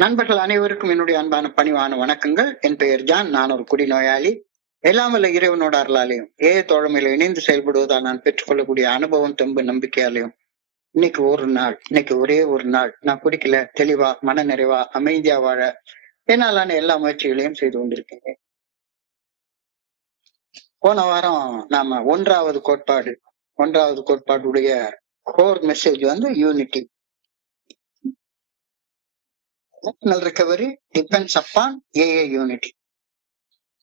நண்பர்கள் அனைவருக்கும் என்னுடைய அன்பான பணிவான வணக்கங்கள். என் பெயர் ஜான். நான் ஒரு குடிநோயாளி. எல்லாம் வல்ல இறைவனோட அருளாலையும் தோழமையில இணைந்து செயல்படுவதால் நான் பெற்றுக்கொள்ளக்கூடிய அனுபவம், தெம்பு, நம்பிக்கையாலையும் இன்னைக்கு ஒரே ஒரு நாள் நான் குடிக்கல, தெளிவா, மன நிறைவா, அமைதியா வாழ என்னாலான எல்லா முயற்சிகளையும் செய்து கொண்டிருக்கேன். போன வாரம் நாம ஒன்றாவது கோட்பாடுடைய கோர் மெசேஜ் வந்து unity. Emotional recovery depends upon AA unity.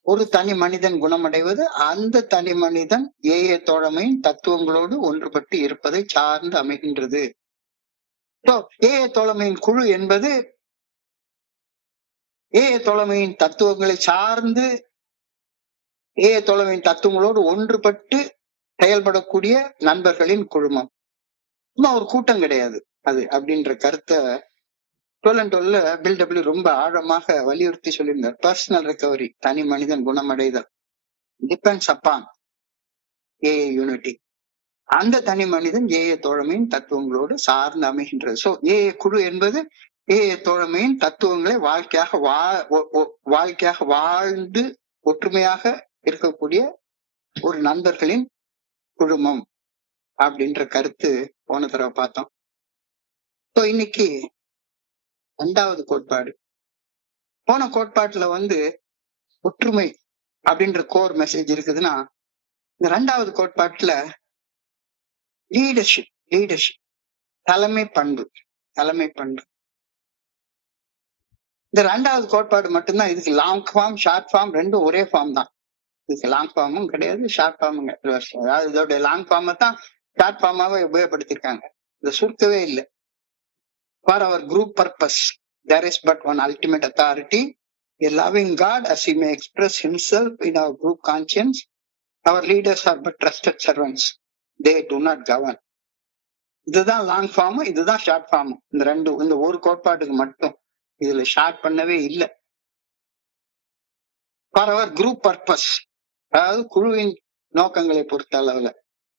ஒரு தனி மனிதன் குணமடைவது அந்த தனி மனிதன் AA தோழமையின் தத்துவங்களோடு ஒன்றுபட்டு இருப்பதை சார்ந்து அமைகின்றது. AA தோழமையின் குழு என்பது AA தோழமையின் தத்துவங்களை சார்ந்து AA தோழமையின் தத்துவங்களோடு ஒன்றுபட்டு செயல்படக்கூடிய நண்பர்களின் குழுமம். ஒரு கூட்டம் கிடையாது அது அப்படின்ற கருத்தை பில்டபிள்யூ ரொம்ப ஆழமாக வலியுறுத்தி சொல்லியிருந்தார். பர்சனல் ரெக்கவரி, தனி மனிதன் குணமடைதல், டிபெண்ட்ஸ் அப்பான் AA யூனிட்டி. அந்த தனி மனிதன் AA தோழமையின் தத்துவங்களோடு சார்ந்து அமைகின்றது. சோ AA குழு என்பது AA தோழமையின் தத்துவங்களை வாழ்க்கையாக வாழ்ந்து ஒற்றுமையாக இருக்கக்கூடிய ஒரு நண்பர்களின் குழுமம் அப்படின்ற கருத்து போன தடவை பார்த்தோம். இன்னைக்கு 2வது கோட்பாடு. போன கோட்பாட்டுல ஒற்றுமை அப்படின்ற கோர் மெசேஜ் இருக்குதுன்னா, இந்த 2வது கோட்பாட்டுல லீடர்ஷிப் தலைமை பண்பு. இந்த 2வது கோட்பாடு மட்டும்தான். இதுக்கு லாங் ஃபார்ம், ஷார்ட் ஃபார்ம் ரெண்டும் ஒரே ஃபார்ம் தான். இதுக்கு லாங் ஃபார்மும் கிடையாது, ஷார்ட் ஃபார்மும் கிடையாது. அதாவது இதோட லாங் ஃபார்மை தான் ஷார்ட் ஃபார்மாவே உபயோகப்படுத்திருக்காங்க. இதை சுருக்கவே இல்லை. For our group purpose, there is but one ultimate authority, a loving God as he may express himself in our group conscience. Our leaders are but trusted servants. They do not govern. இதுதான் long form, இதுதான் short form. இந்த ஒரு கோட்பாட்டுக்கு மட்டும் இதுல short பண்ணவே இல்லை. For our group purpose, அதாவது குழுவின் நோக்கங்களை பொறுத்த அளவுல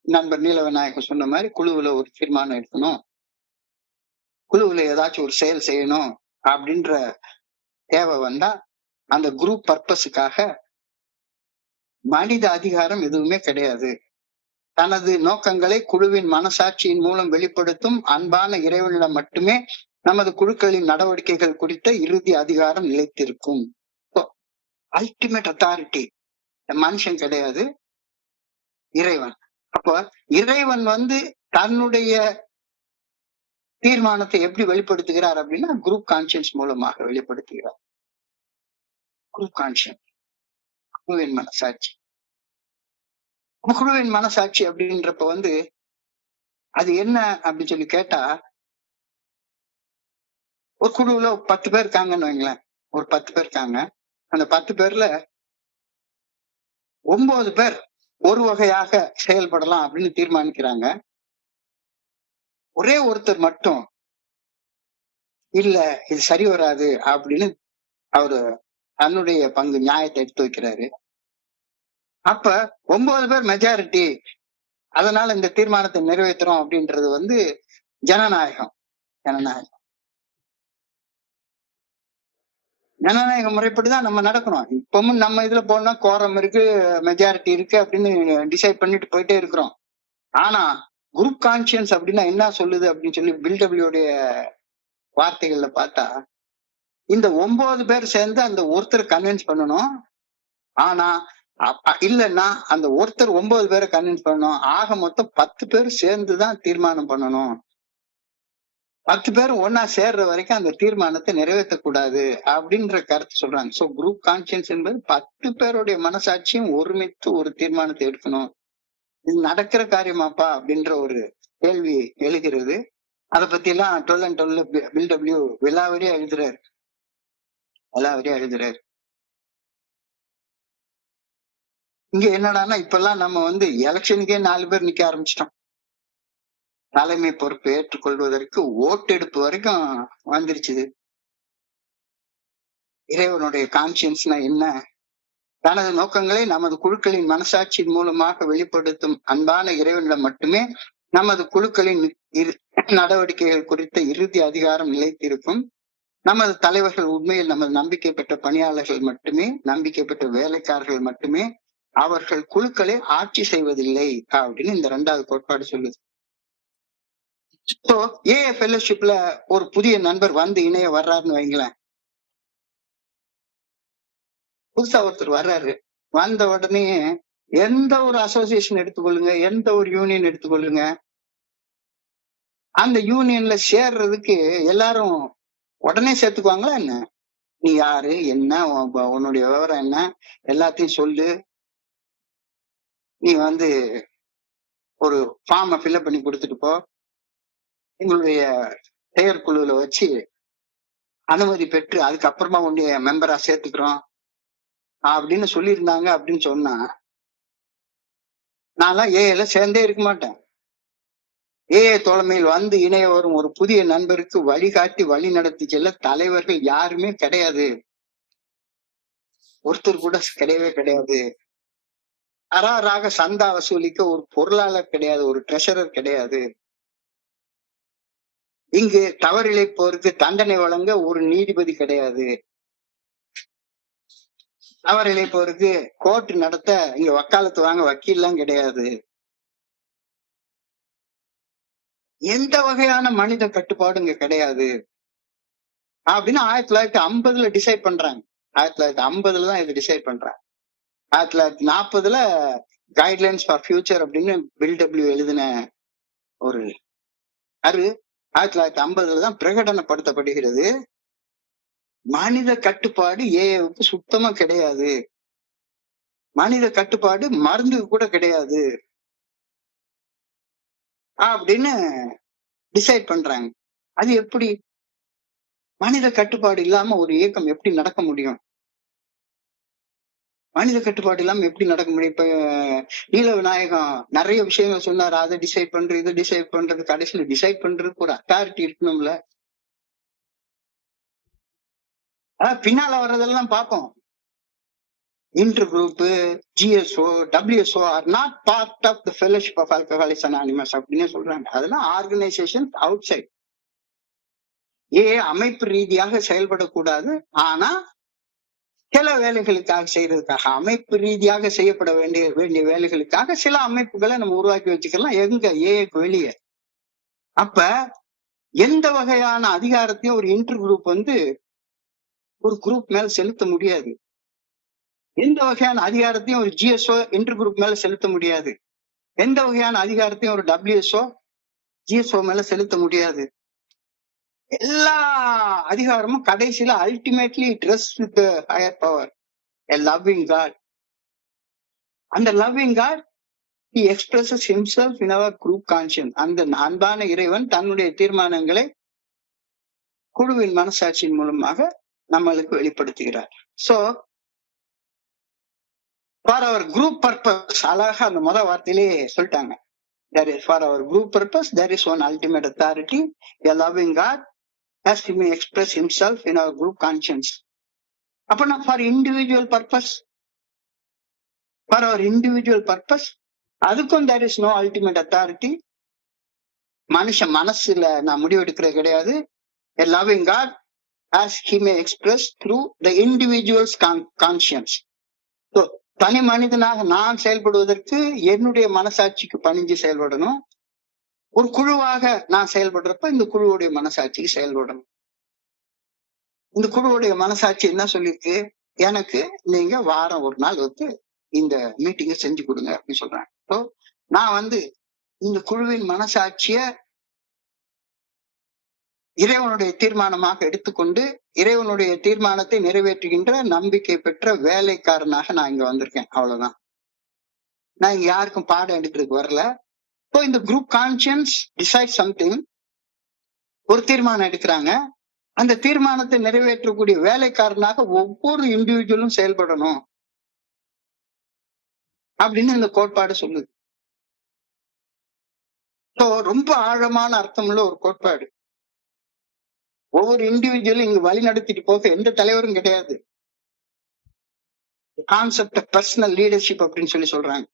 நண்பர் நீலவிநாயகம் சொன்ன மாதிரி குழுவுல ஒரு தீர்மானம் எடுக்கணும், குழுவுல ஏதாச்சும் ஒரு செயல் செய்யணும் அப்படின்ற தேவை வந்தா அந்த குரூப் பர்பஸுக்காக மனித அதிகாரம் எதுவுமே கிடையாது. தனது நோக்கங்களை குழுவின் மனசாட்சியின் மூலம் வெளிப்படுத்தும் அன்பான இறைவனிடம் மட்டுமே நமது குழுக்களின் நடவடிக்கைகள் குறித்த இறுதி அதிகாரம் நிலைத்திருக்கும். அல்டிமேட் அத்தாரிட்டி மனுஷன் கிடையாது, இறைவன். அப்போ இறைவன் தன்னுடைய தீர்மானத்தை எப்படி வெளிப்படுத்துகிறார் அப்படின்னா குரூப் கான்சியன்ஸ் மூலமாக வெளிப்படுத்துகிறார். குரூப் கான்சியன்ஸ், குழுவின் மனசாட்சி. குழுவின் மனசாட்சி அப்படின்றப்ப அது என்ன அப்படின்னு சொல்லி கேட்டா, ஒரு குழுவுல 10 பேர் இருக்காங்கன்னு வைங்களேன். ஒரு 10 பேர் இருக்காங்க. அந்த 10 பேர்ல 9 பேர் ஒரு வகையாக செயல்படலாம் அப்படின்னு தீர்மானிக்கிறாங்க. ஒரே ஒருத்தர் மட்டும் இல்ல, இது சரி வராது அப்படின்னு அவரு தன்னுடைய பங்கு நியாயத்தை எடுத்து வைக்கிறாரு. அப்ப 9 பேர் மெஜாரிட்டி, அதனால இந்த தீர்மானத்தை நிறைவேற்றுறோம் அப்படின்றது ஜனநாயகம். ஜனநாயக முறைப்படிதான் நம்ம நடக்கணும். இப்பவும் நம்ம இதுல போனா கோரம் இருக்கு, மெஜாரிட்டி இருக்கு அப்படின்னு டிசைட் பண்ணிட்டு போயிட்டே இருக்கிறோம். ஆனா குரூப் கான்சியன்ஸ் அப்படின்னா என்ன சொல்லுது அப்படின்னு சொல்லி பில்டபிள்யூடைய வார்த்தைகள்ல பார்த்தா, இந்த 9 பேர் சேர்ந்து அந்த ஒருத்தர் கன்வின்ஸ் பண்ணணும். ஆனா இல்லைன்னா அந்த ஒருத்தர் 9 பேரை கன்வின்ஸ் பண்ணணும். ஆக மொத்தம் 10 பேர் சேர்ந்துதான் தீர்மானம் பண்ணணும். 10 பேர் ஒன்னா சேர்ற வரைக்கும் அந்த தீர்மானத்தை நிறைவேற்றக்கூடாது அப்படின்ற கருத்து சொல்றாங்க. சோ குரூப் கான்சியன்ஸ் என்பது 10 பேருடைய மனசாட்சியும் ஒருமித்து ஒரு தீர்மானத்தை எடுக்கணும். இது நடக்கிற காரியமாப்பா அப்படின்ற ஒரு கேள்வி எழுகிறது. அதை பத்தி எல்லாம் 12 பில்டபிள்யூ விலாவரியா எழுதுறாரு. இங்க என்னடான்னா, இப்பெல்லாம் நம்ம எலெக்ஷனுக்கே 4 பேர் நிக்க ஆரம்பிச்சிட்டோம். தலைமை பொறுப்பு ஏற்றுக்கொள்வதற்கு ஓட்டெடுப்பு வரைக்கும் வந்துருச்சு. இறைவனுடைய கான்சியன்ஸ்னா என்ன? தனது நோக்கங்களை நமது குழுக்களின் மனசாட்சியின் மூலமாக வெளிப்படுத்தும் அன்பான இறைவனிடம் மட்டுமே நமது குழுக்களின் நடவடிக்கைகள் குறித்த இறுதி அதிகாரம் நிலைத்திருக்கும். நமது தலைவர்கள் உண்மையில் நமது நம்பிக்கை பெற்ற பணியாளர்கள் மட்டுமே, நம்பிக்கை பெற்ற வேலைக்காரர்கள் மட்டுமே அவர்கள் குழுக்களை ஆட்சி செய்வதில்லை அப்படின்னு இந்த 2வது கோட்பாடு சொல்லுது. ஸோ ஏஏ ஃபெல்லோஷிப்ல ஒரு புதிய நண்பர் வந்து இணைய வர்றாருன்னு வைங்களேன். புதுசா ஒருத்தர் வர்றாரு. வந்த உடனே எந்த ஒரு அசோசியேஷன் எடுத்துக்கொள்ளுங்க, எந்த ஒரு யூனியன் எடுத்துக்கொள்ளுங்க, அந்த யூனியன்ல சேர்றதுக்கு எல்லாரும் உடனே சேர்த்துக்குவாங்களா என்ன? நீ யாரு, என்ன, உன்னுடைய விவரம் என்ன, எல்லாத்தையும் சொல்லு. நீ வந்து ஒரு ஃபார்மை ஃபில்அப் பண்ணி கொடுத்துட்டு போ, எங்களுடைய செயற்குழுல வச்சு அனுமதி பெற்று அதுக்கப்புறமா உன்னுடைய மெம்பரா சேர்த்துக்கிறோம் அப்படின்னு சொல்லியிருந்தாங்க அப்படின்னு சொன்னா, நான்லாம் ஏஏல சேர்ந்தே இருக்க மாட்டேன். ஏஏ தோழமையில் வந்து இணைய வரும் ஒரு புதிய நண்பருக்கு வழிகாட்டி வழி நடத்தி செல்ல தலைவர்கள் யாருமே கிடையாது. ஒருத்தர் கூட கிடையவே கிடையாது. அறாராக சந்தா வசூலிக்க ஒரு பொருளாளர் கிடையாது, ஒரு ட்ரெஷரர் கிடையாது. இங்கு தவறிழைப்போருக்கு தண்டனை வழங்க ஒரு நீதிபதி கிடையாது. தவறிழைப்போருக்கு கோர்ட் நடத்த இங்க வக்காலத்து வாங்க வக்கீல்லாம் கிடையாது. எந்த வகையான மனித கட்டுப்பாடு இங்க கிடையாது அப்படின்னு 1950 டிசைட் பண்றாங்க. 1950 தான் இது டிசைட் பண்றாங்க. 1940 கைட்லைன்ஸ் ஃபார் ஃபியூச்சர் அப்படின்னு பில்டபிள்யூ எழுதின ஒரு 1950 தான் பிரகடனப்படுத்தப்படுகிறது. மனித கட்டுப்பாடு ஏஏவுக்கு சுத்தமா கிடையாது. மனித கட்டுப்பாடு மருந்து கூட கிடையாது அப்படின்னு டிசைட் பண்றாங்க. அது எப்படி? மனித கட்டுப்பாடு இல்லாம ஒரு இயக்கம் எப்படி நடக்க முடியும்? மனித கட்டுப்பாடு இல்லாம எப்படி நடக்க முடியும்? இப்ப நீல விநாயகம் நிறைய விஷயங்கள் சொன்னாரு. அதை டிசைட் பண்றது, இதை டிசைட் பண்றது, கடைசியில டிசைட் பண்றதுக்கு ஒரு அத்தாரிட்டி இருக்கணும்ல. பின்னால வர்றதெல்லாம் பார்ப்போம். Inter group, GSO, WSO are not part of the fellowship of Alcoholics Anonymous அப்படின்னு சொல்றாங்க. அதெல்லாம் ஆர்கனைசேஷன் அவுட் சைட். அமைப்பு ரீதியாக செயல்படக்கூடாது. ஆனா சில வேலைகளுக்காக செய்யறதுக்காக, அமைப்பு ரீதியாக செய்யப்பட வேண்டிய வேலைகளுக்காக சில அமைப்புகளை நம்ம உருவாக்கி வச்சுக்கலாம். எங்க ஏஏக்கு வெளியே. அப்ப எந்த வகையான அதிகாரத்தையும் ஒரு இன்டர் குரூப் வந்து ஒரு குரூப் மேல செலுத்த முடியாது. எந்த வகையான அதிகாரத்தையும் ஒரு ஜிஎஸ்ஓ இன்டர் குரூப் மேல செலுத்த முடியாது. எந்த வகையான அதிகாரத்தையும் ஒரு டபிள்யூஎஸ்ஓ ஜிஎஸ்ஓ மேல செலுத்த முடியாது. எல்லா அதிகாரமும் கடைசியில ultimately it rests with the higher power, a loving God. அந்த loving God he expresses himself in our group conscience. அந்த அன்பான இறைவன் தன்னுடைய தீர்மானங்களை குழுவின் மனசாட்சியின் மூலமாக நம்மளுக்கு வெளிப்படுத்துகிறார். So for our group purpose, அழகா அந்த முதல் வார்த்தையிலே சொல்லிட்டாங்க. There is for our group purpose, there is one ultimate authority, a loving God, as he may express himself in our group conscience. அப்ப நான் for individual purpose, for our individual purpose, அதுக்கும் there is no ultimate authority. மனுஷன் மனசுல நான் முடிவெடுக்கிறது கிடையாது. A loving God as he may express through the individual's conscience. So தனி மனிதனாக நான் செயல்படுவதற்கு என்னுடைய மனசாட்சிக்கு பணிஞ்சு செயல்படணும். ஒரு குழுவாக நான் செயல்படுறப்ப இந்த குழுவுடைய மனசாட்சிக்கு செயல்படணும். இந்த குழுவுடைய மனசாட்சி என்ன சொல்லிருக்கு? எனக்கு நீங்க வாரம் ஒரு நாள் வந்து இந்த மீட்டிங்கை செஞ்சு கொடுங்க அப்படின்னு சொல்றாங்க. ஸோ நான் வந்து இந்த குழுவின் மனசாட்சிய இறைவனுடைய தீர்மானமாக எடுத்துக்கொண்டு இறைவனுடைய தீர்மானத்தை நிறைவேற்றுகின்ற நம்பிக்கை பெற்ற வேலைக்காரனாக நான் இங்க வந்திருக்கேன். அவ்வளவுதான். நான் இங்க யாருக்கும் பாடம் எடுக்கிறதுக்கு வரல. ஸோ இந்த குரூப் கான்சியன்ஸ் டிசைட் சம்திங், ஒரு தீர்மானம் எடுக்கிறாங்க. அந்த தீர்மானத்தை நிறைவேற்றக்கூடிய வேலைக்காரனாக ஒவ்வொரு இண்டிவிஜுவலும் செயல்படணும் அப்படின்னு இந்த கோட்பாடு சொல்லுது. ஸோ ரொம்ப ஆழமான அர்த்தமுள்ள ஒரு கோட்பாடு. ஒவ்வொரு இண்டிவிஜுவலும் இங்க வழி நடத்திட்டு போக எந்த தலைவரும் கிடையாது. கான்செப்ட் பர்சனல் லீடர்ஷிப் அப்படின்னு சொல்லி சொல்றாங்க.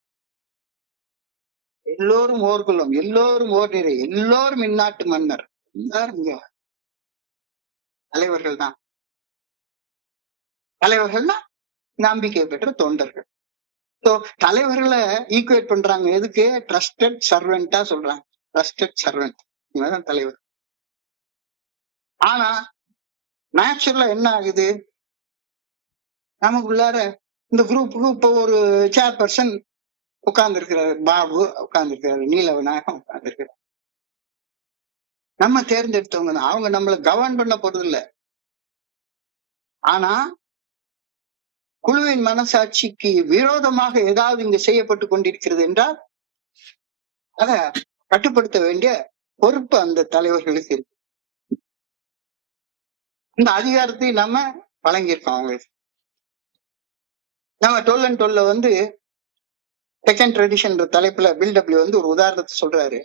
எல்லோரும் ஓர்குலம், எல்லோரும் ஓர் நிறை, எல்லோரும் இந்நாட்டு மன்னர். எல்லாரும் இங்க தலைவர்கள் தான். தலைவர்கள்னா நம்பிக்கை பெற்ற தொண்டர்கள். ஸோ தலைவர்களை ஈக்குவேட் பண்றாங்க எதுக்கு? ட்ரஸ்டட் சர்வெண்டா சொல்றாங்க. ட்ரஸ்டட் சர்வெண்ட் இவன் தலைவர். ஆனா நேச்சுரலா என்ன ஆகுது? நமக்குள்ளார இந்த குரூப்புக்கு இப்போ ஒரு சேர்பர்சன் உட்கார்ந்து இருக்கிறாரு, பாபு உட்கார்ந்து இருக்கிறாரு, நீலவிநாயகம் உட்கார்ந்து இருக்கிறார். நம்ம தேர்ந்தெடுத்தவங்க தான், அவங்க நம்மள கவர்ன் பண்ண போறது இல்ல. ஆனா குழுவின் மனசாட்சிக்கு விரோதமாக ஏதாவது இங்க செய்யப்பட்டு கொண்டிருக்கிறது என்றால் அதை கட்டுப்படுத்த வேண்டிய பொறுப்பு அந்த தலைவர்களுக்கு இருக்கு. இந்த அதிகாரத்தை நம்ம வழங்கியிருக்கோம் அவங்களுக்கு. நம்ம 12 and 12 வந்து செகண்ட் ட்ரெடிஷன் தலைப்புல பில்டபிள்யூ வந்து ஒரு உதாரணத்தை சொல்றாரு.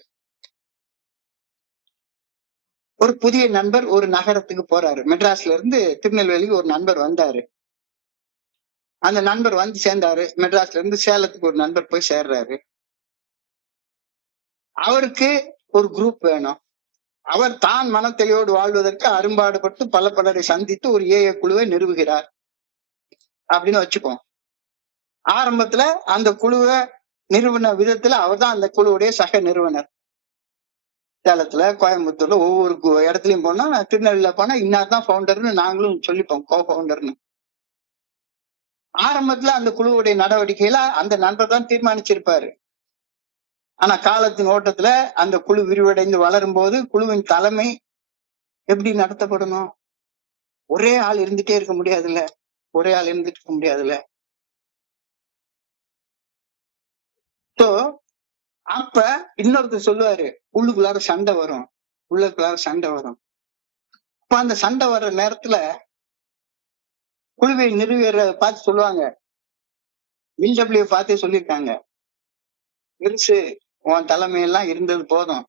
ஒரு புதிய நண்பர் ஒரு நகரத்துக்கு போறாரு. மெட்ராஸ்ல இருந்து திருநெல்வேலிக்கு ஒரு நண்பர் வந்தாரு. அந்த நண்பர் வந்து சேர்ந்தாரு. மெட்ராஸ்ல இருந்து சேலத்துக்கு ஒரு நண்பர் போய் சேர்றாரு. அவருக்கு ஒரு குரூப் வேணும். அவர் தான் மனத்தெளிவோடு வாழ்வதற்கு அரும்பாடுபட்டு பலரை சந்தித்து ஒரு ஏஏ குழுவை நிறுவுகிறார் அப்படின்னு வச்சுப்போம். ஆரம்பத்துல அந்த குழுவை நிறுவன விதத்துல அவர் தான் அந்த குழுவுடைய சக நிறுவனர். சேலத்துல, கோயம்புத்தூர்ல ஒவ்வொரு இடத்துலயும் போனா, திருநெல்வேலியில போனா இன்னார் தான் ஃபவுண்டர்னு நாங்களும் சொல்லிப்போம், கோ ஃபவுண்டர்னு. ஆரம்பத்துல அந்த குழுவுடைய நடவடிக்கையில அந்த நண்பர் தான் தீர்மானிச்சிருப்பாரு. ஆனா காலத்தின் ஓட்டத்துல அந்த குழு விரிவடைந்து வளரும் போது குழுவின் தலைமை எப்படி நடத்தப்படணும்? ஒரே ஆள் இருந்துட்டே இருக்க முடியாதுல்ல. ஒரே ஆள் இருந்துட்டு இருக்க முடியாதுல்ல. சோ அப்ப இன்னொருத்தர் சொல்லுவாரு, உள்ளுக்குள்ளார சண்டை வரும், உள்ளுக்குள்ளார சண்டை வரும். அப்ப அந்த சண்டை வர்ற நேரத்துல குழுவை நிறுவியரை பார்த்து சொல்லுவாங்க, பில்டபிள்யூ பார்த்தே சொல்லியிருக்காங்க, பெருசு உன் தலைமையெல்லாம் இருந்தது போதும்.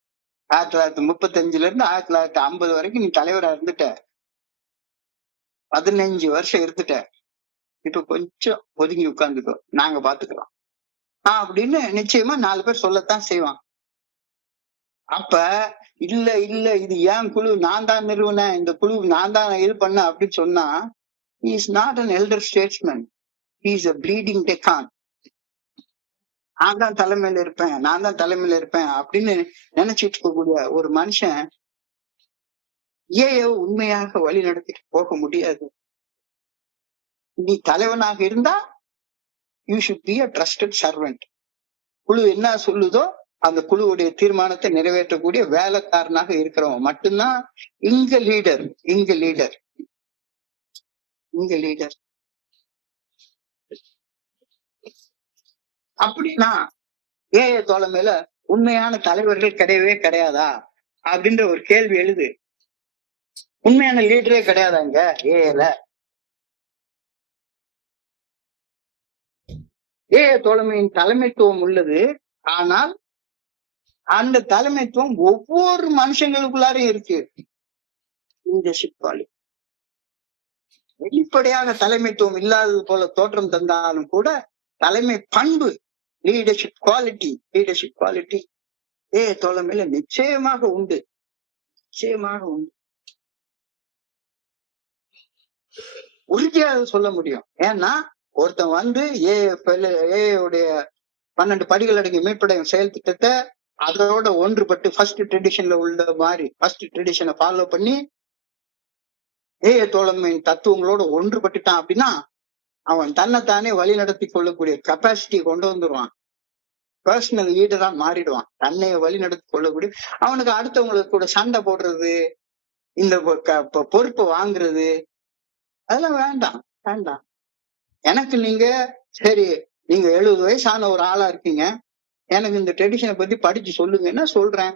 1935 இருந்து 1950 வரைக்கும் நீ தலைவரா இருந்துட்ட, 15 வருஷம் இருந்துட்ட, இப்ப கொஞ்சம் ஒதுங்கி உட்கார்ந்துக்கோ, நாங்க பாத்துக்கிறோம் அப்படின்னு நிச்சயமா 4 பேர் சொல்லத்தான் செய்வான். அப்ப இல்ல இல்ல இது ஏன் குழு, நான் தான் நிறுவனேன், இந்த குழு நான் தான் இது பண்ண அப்படின்னு சொன்னா, he is not an elder statesman, he is a bleeding deccan. நான் தான் தலைமையில இருப்பேன், நான் தான் தலைமையில இருப்பேன் அப்படின்னு நினைச்சிட்டு இருக்கக்கூடிய ஒரு மனுஷன் ஏயோ உண்மையாக வழி நடத்திட்டு போக முடியாது. நீ தலைவனாக இருந்தா you should be a trusted servant. குழு என்ன சொல்லுதோ அந்த குழுவுடைய தீர்மானத்தை நிறைவேற்றக்கூடிய வேலைக்காரனாக இருக்கிறவன் மட்டும்தான் இங்க லீடர். இங்க லீடர் இங்க லீடர். அப்படின்னா ஏஏ தோழமையில உண்மையான தலைவர்கள் கிடையவே கிடையாதா அப்படின்ற ஒரு கேள்வி எழுது. உண்மையான லீடரே கிடையாதாங்க ஏஏல. ஏஏ தோழமையின் தலைமைத்துவம் உள்ளது. ஆனால் அந்த தலைமைத்துவம் ஒவ்வொரு மனுஷங்களுக்குள்ளாரையும் இருக்கு. லீடர்ஷிப் குவாலிட்டி வெளிப்படையாக தலைமைத்துவம் இல்லாதது போல தோற்றம் தந்தாலும் கூட தலைமை பண்பு, லீடர்ஷிப் குவாலிட்டி ஏஏ தோழமையில நிச்சயமாக உண்டு, நிச்சயமாக உண்டு. உறுதியாக சொல்ல முடியும். ஏன்னா ஒருத்தன் வந்து ஏஏடைய 12 படிகள் அடங்கிய மீட்படையும் செயல் திட்டத்தை அதோட ஒன்றுபட்டு ஃபர்ஸ்ட் ட்ரெடிஷன்ல உள்ள மாதிரி ஃபர்ஸ்ட் ட்ரெடிஷனை ஃபாலோ பண்ணி ஏஏ தோழமையின் தத்துவங்களோட ஒன்றுபட்டுட்டான் அப்படின்னா அவன் தன்னைத்தானே வழி நடத்தி கொள்ளக்கூடிய கெப்பாசிட்டியை கொண்டு வந்துருவான். பர்சனல் லீடரா மாறிடுவான். தன்னை வழி நடத்தி கொள்ளக்கூடிய, அவனுக்கு அடுத்தவங்களுக்கு கூட சண்டை போடுறது, இந்த பொறுப்பை வாங்குறது அதெல்லாம் வேண்டாம் வேண்டாம். எனக்கு நீங்க சரி, நீங்க 70 வயசான ஒரு ஆளா இருக்கீங்க, எனக்கு இந்த ட்ரெடிஷனை பத்தி படிச்சு சொல்லுங்கன்னா சொல்றேன்.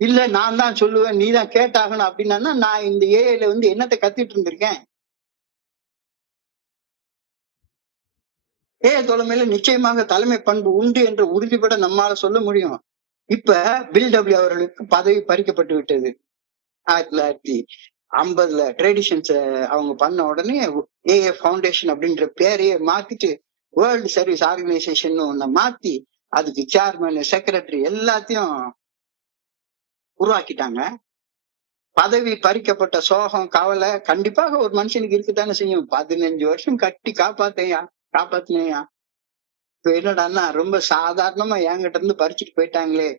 இல்ல நான் தான் சொல்லுவேன், நீ தான் கேட்டாகணும் அப்படின்னா நான் இந்த ஏஐல வந்து என்னத்தை கத்திட்டு இருந்திருக்கேன்? ஏஐ தோழமையில நிச்சயமாக தலைமை பண்பு உண்டு என்று உறுதிப்பட நம்மால சொல்ல முடியும். இப்ப பில்டபிள்யூ அவர்களுக்கு பதவி பறிக்கப்பட்டு விட்டது. 1950 ட்ரெடிஷன்ஸ் அவங்க பண்ண உடனே ஏஏ ஃபவுண்டேஷன் அப்படின்ற பேரையே மாத்திட்டு வேர்ல்டு சர்வீஸ் ஆர்கனைசேஷன் ஒண்ண மாத்தி அதுக்கு சேர்மன், செக்ரட்டரி எல்லாத்தையும் உருவாக்கிட்டாங்க. பதவி பறிக்கப்பட்ட சோகம், கவலை கண்டிப்பாக ஒரு மனுஷனுக்கு இருக்குதானே செய்யும். 15 வருஷம் கட்டி காப்பாத்தினையா. இப்ப என்னடான்னா ரொம்ப சாதாரணமா என்கிட்ட இருந்து பறிச்சுட்டு போயிட்டாங்களே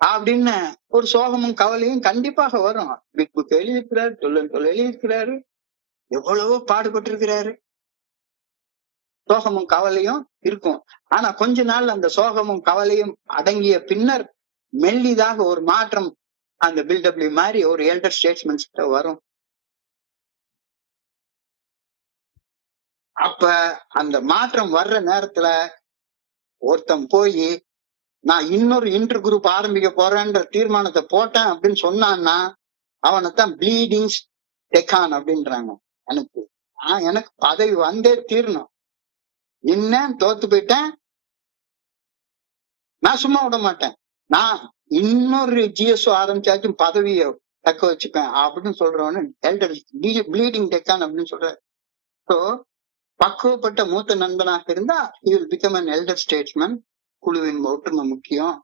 அப்படின்னு ஒரு சோகமும் கவலையும் கண்டிப்பாக வரும். பிக் புக் எழுதியிருக்கிறாரு, தொழில் எழுதியிருக்கிறாரு, எவ்வளவோ பாடுபட்டு இருக்கிறாரு. சோகமும் கவலையும் இருக்கும். ஆனா கொஞ்ச நாள் அந்த சோகமும் கவலையும் அடங்கிய பின்னர் மெல்லிதாக ஒரு மாற்றம் அந்த பில்டபிள்யூ மாதிரி ஒரு எல்டர் ஸ்டேட்ஸ்மென்ஸ் வரும். அப்ப அந்த மாற்றம் வர்ற நேரத்துல ஒருத்தன் போய் நான் இன்னொரு இன்டர் குரூப் ஆரம்பிக்க போறேன்ற தீர்மானத்தை போட்டேன் அப்படின்னு சொன்னான்னா அவனைத்தான் ப்ளீடிங் டெக்கான் அப்படின்றாங்க. எனக்கு பதவி வந்தே தீரணும், இன்னும் தோத்து போயிட்டேன், நான் சும்மா விட மாட்டேன், நான் இன்னொரு ஜிஎஸ்ஓ ஆரம்பிச்சாச்சும் பதவியை தக்க வச்சுப்பேன் அப்படின்னு சொல்றவனு எல்டர் ப்ளீடிங் டெக்கான் அப்படின்னு சொல்ற. ஸோ பக்குவப்பட்ட மூத்த நண்பனாக இருந்தா he will become an elder statesman. குழுவின் ஒற்றுமை முக்கியம்,